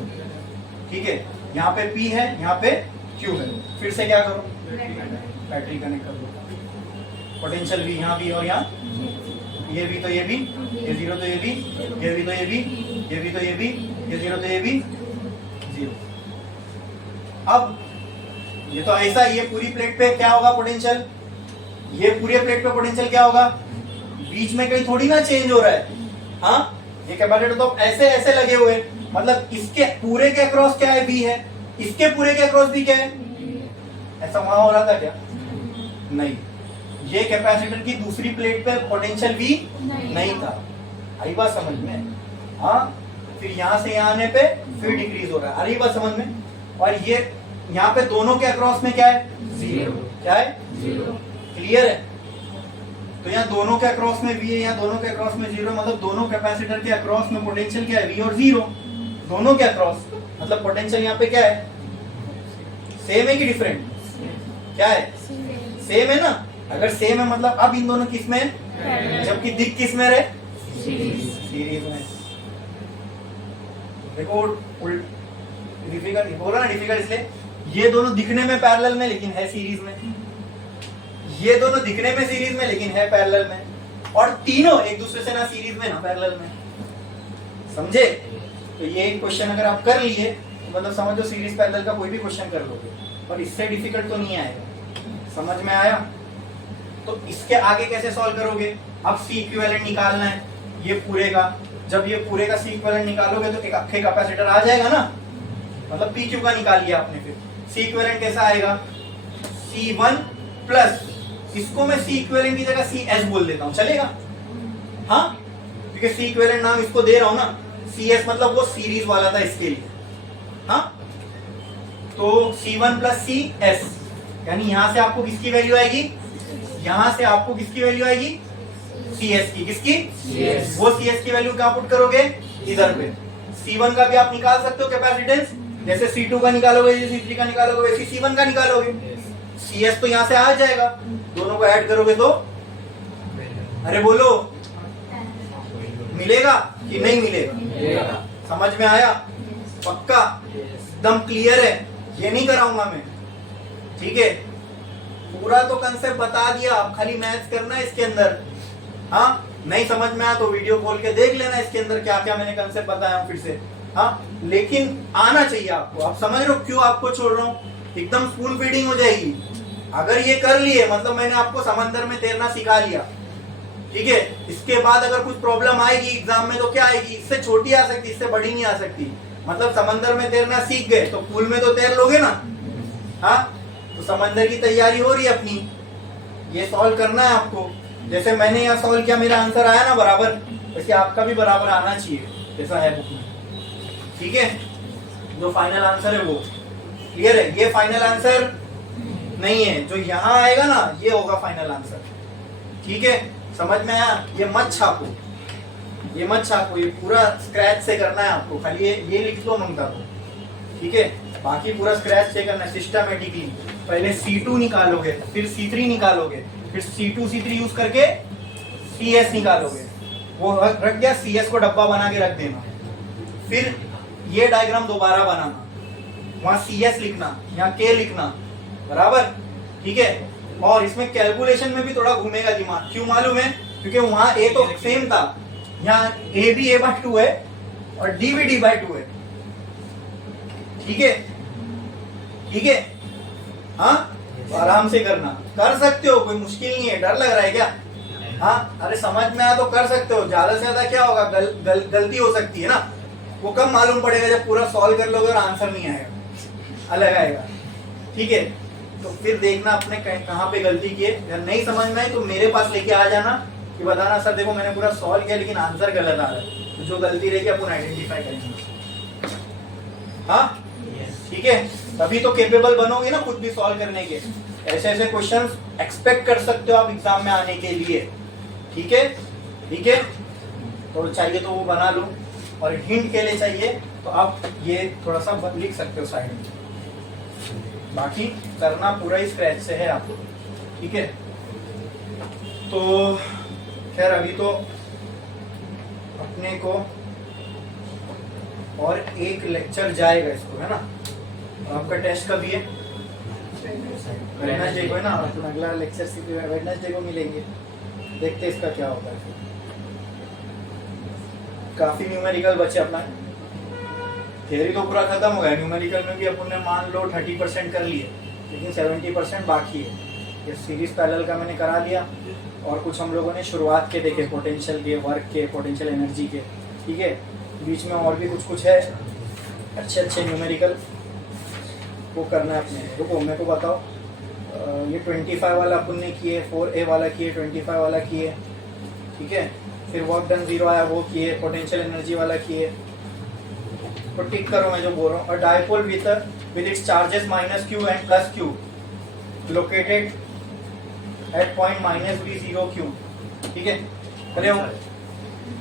ठीक है, यहाँ पे P है, यहाँ पे Q है, फिर से क्या करो, बैटरी कनेक्ट कर दो, पोटेंशियल भी यहाँ भी और यहाँ, ये भी तो ये भी, ये जीरो तो ये भी, ये भी तो ये भी, ये भी तो ये भी, ये जीरो तो ये भी, जीरो। अब ये तो ऐसा, ये पूरी प्लेट पे क्या होगा पोटेंशियल, ये पूरे प्लेट पे पोटेंशियल क्या होगा, बीच में कहीं थोड़ी ना चेंज हो रहा है। हाँ, ये कैपेसिटर तो ऐसे ऐसे लगे हुए, मतलब इसके पूरे के अक्रॉस क्या है, बी है, इसके पूरे के अक्रॉस भी क्या है, ऐसा वहां हो रहा था क्या, नहीं। ये कैपेसिटर की दूसरी प्लेट पे पोटेंशियल भी नहीं था, आई बात समझ में? हाँ, फिर यहाँ से यहाँ आने पे फिर डिक्रीज हो रहा है, आई बात समझ में? और ये यहाँ पे दोनों के अक्रॉस में क्या है, जीरो, क्या है, जीरो, क्लियर है? तो यहाँ दोनों के अक्रॉस में V है, यहाँ दोनों के अक्रॉस में जीरो, मतलब दोनों कैपेसिटर के अक्रॉस में पोटेंशियल क्या है, V और जीरो, दोनों के अक्रॉस, मतलब पोटेंशियल यहाँ पे क्या है, सेम है कि डिफरेंट, क्या है, सेम है ना। अगर सेम है मतलब अब इन दोनों किस में है, जबकि दिख किस में रहे, सीरीज में। देखो डिफिकल्ट बोला ना, डिफिकल्ट इसलिए ये दोनों दिखने में पैरेलल में लेकिन है सीरीज में, ये दोनों दिखने में सीरीज में लेकिन है पैरेलल में, और तीनों एक दूसरे से ना सीरीज में ना पैरेलल में, समझे? तो ये क्वेश्चन अगर आप कर लिए तो मतलब समझो सीरीज पैरेलल का कोई भी क्वेश्चन कर लोगे, और इससे डिफिकल्ट तो नहीं आएगा। समझ में आया? तो इसके आगे कैसे सॉल्व करोगे, अब C इक्विवेलेंट निकालना है ये पूरे का, जब ये पूरे का C इक्विवेलेंट निकालोगे तो एक अक्षय कैपेसिटर आ जाएगा ना, मतलब PQ का निकाल लिया आपने। फिर C इक्विवेलेंट कैसा आएगा, C1 प्लस, इसको मैं C इक्विवेलेंट की जगह CS बोल देता हूं, चलेगा? हाँ, क्योंकि C इक्विवेलेंट नाम इसको दे रहा हूं ना, CS मतलब वो सीरीज वाला था इसके लिए। हाँ, तो C1 प्लस CS, यानी यहां से आपको किसकी वैल्यू आएगी, यहां से आपको किसकी वैल्यू आएगी, CS की, किसकी, CS। वो CS की वैल्यू क्या पुट करोगे, इधर पे। C1 का भी आप निकाल सकते हो कैपेसिटेंस, जैसे C2 का निकालोगे, जैसे C3 का निकालोगे, वैसे C1 का निकालोगे। CS तो यहाँ से आ जाएगा, दोनों को ऐड करोगे तो, अरे बोलो, मिलेगा कि नहीं मिलेगा? समझ में आया? पक्का एकदम क्लियर है, ये नहीं कराऊंगा मैं, ठीक है? पूरा तो कंसेप्ट बता दिया, अब खाली मैथ्स करना है इसके अंदर। हाँ, नहीं समझ में आया तो वीडियो खोल के देख लेना इसके अंदर क्या क्या मैंने कंसेप्ट बताया हूँ फिर से। हाँ, लेकिन आना चाहिए आपको। आप समझ रहे हो क्यों आपको छोड़ रहा हूँ? एकदम स्पून फीडिंग हो जाएगी अगर ये कर लिए, मतलब मैंने आपको समंदर में तैरना सिखा लिया, ठीक है? इसके बाद अगर कुछ प्रॉब्लम आएगी एग्जाम में तो क्या आएगी, इससे छोटी आ सकती, इससे बड़ी नहीं आ सकती। मतलब समंदर में तैरना सीख गए तो पूल में तो तैर लोगे ना। हाँ, तो समंदर की तैयारी हो रही है अपनी, ये सॉल्व करना है आपको। जैसे मैंने यहाँ सॉल्व किया, मेरा आंसर आया ना बराबर, वैसे आपका भी बराबर आना चाहिए जैसा है बुक में, ठीक है? जो फाइनल आंसर है वो क्लियर है। ये फाइनल आंसर नहीं है, जो यहाँ आएगा ना ये होगा फाइनल आंसर, ठीक है? समझ में आया? ये मत छापो, ये मत छापो, ये पूरा स्क्रैच से करना है आपको। खाली ये लिख लो मंगता को, ठीक है? बाकी पूरा स्क्रैच से करना है सिस्टमैटिकली। पहले C2 निकालोगे, फिर C3 निकालोगे, फिर C2 C3 यूज करके CS निकालोगे। वो रख गया, CS को डब्बा बना के रख देना। फिर ये डायग्राम दोबारा बनाना, वहां CS लिखना, यहाँ K लिखना, बराबर, ठीक है? और इसमें कैलकुलेशन में भी थोड़ा घूमेगा दिमाग। क्यों मालूम है? क्योंकि वहां A तो सेम था, यहाँ A भी A/2 है और D भी D/2 है, ठीक है? ठीक है? हाँ, तो आराम से करना, कर सकते हो, कोई मुश्किल नहीं है। डर लग रहा है क्या? हाँ, अरे समझ में आया तो कर सकते हो। ज्यादा से ज्यादा क्या होगा, गलती हो सकती है ना, वो कब मालूम पड़ेगा जब पूरा सॉल्व कर लोगे और आंसर नहीं आएगा, अलग आएगा। ठीक है, तो फिर देखना अपने कहाँ पे गलती की है। अगर नहीं समझ में आए तो मेरे पास लेके आ जाना कि बताना सर देखो मैंने पूरा सॉल्व किया लेकिन आंसर गलत आ रहा है, तो जो गलती रहेगी अपन आइडेंटिफाई करेंगे। हाँ ठीक है, तभी तो केपेबल बनोगे ना खुद भी सॉल्व करने के। ऐसे ऐसे क्वेश्चंस एक्सपेक्ट कर सकते हो आप एग्जाम में आने के लिए। ठीक है, ठीक है, तो चाहिए तो वो बना लो, और हिंट के लिए चाहिए तो आप ये थोड़ा सा लिख सकते हो साइड में। बाकी करना पूरा ही स्क्रैच से है आपको। ठीक है, तो खैर अभी तो अपने को और एक लेक्चर जाएगा इसको, है ना। आपका टेस्ट कभी है? वेडनेसडे को है ना। अपन अगला लेक्चर वेडनेसडे को मिलेंगे, देखते हैं इसका क्या होता है। काफी न्यूमेरिकल बचे अपना, थियरी तो पूरा खत्म हो गया। न्यूमेरिकल में भी अपन ने मान लो 30% कर लिए, लेकिन 70% बाकी है। ये सीरीज पैरेलल का मैंने करा लिया, और कुछ हम लोगों ने शुरुआत के देखे, पोटेंशियल के, वर्क के, पोटेंशियल एनर्जी के। ठीक है, बीच में और भी कुछ कुछ है अच्छे अच्छे न्यूमेरिकल, वो करना है अपने। रुको मेरे को बताओ, ये 25 वाला अपन ने किए, 4A वाला किए, 25 वाला किए। ठीक है, फिर वर्क डन 0 आया वो किए, पोटेंशियल एनर्जी वाला किए। तो टिक करो मैं जो बोल रहा हूँ। और dipole with its charges -q and +q located at point -b0 q। ठीक है, अरे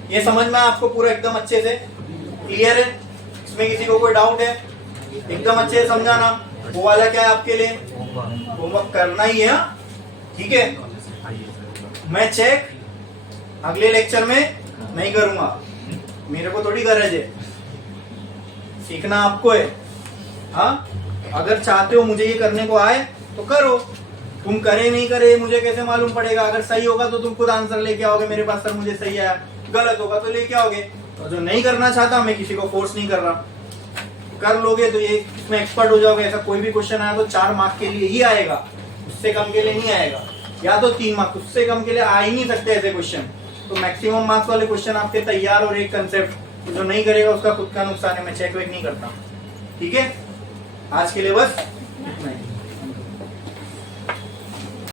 ये समझ में आपको पूरा एकदम अच्छे से क्लियर है? इसमें किसी को कोई डाउट है? एकदम अच्छे से समझाना। वो वाला क्या है आपके लिए, होमवर्क करना ही है। हाँ? ठीक है, मैं चेक अगले लेक्चर में नहीं करूंगा, मेरे को थोड़ी गरज है, सीखना आपको है। हाँ, अगर चाहते हो मुझे ये करने को आए तो करो, तुम करे नहीं करे मुझे कैसे मालूम पड़ेगा। अगर सही होगा तो तुम खुद आंसर लेके आओगे मेरे पास, सर मुझे सही आया, गलत होगा तो लेके आओगे। और जो नहीं करना चाहता, मैं किसी को फोर्स नहीं कर रहा, कर लोगे तो ये इसमें एक्सपर्ट हो जाओगे। ऐसा कोई भी क्वेश्चन आया तो 4 मार्क के लिए ही आएगा, उससे कम के लिए नहीं आएगा, या तो 3 मार्क, उससे कम के लिए आ ही नहीं सकते ऐसे क्वेश्चन। तो मैक्सिमम मार्क्स वाले क्वेश्चन आपके तैयार, और एक कंसेप्ट, तो जो नहीं करेगा उसका खुद का नुकसान है। मैं चेक वेक नहीं करता। ठीक है, आज के लिए बस इतना ही।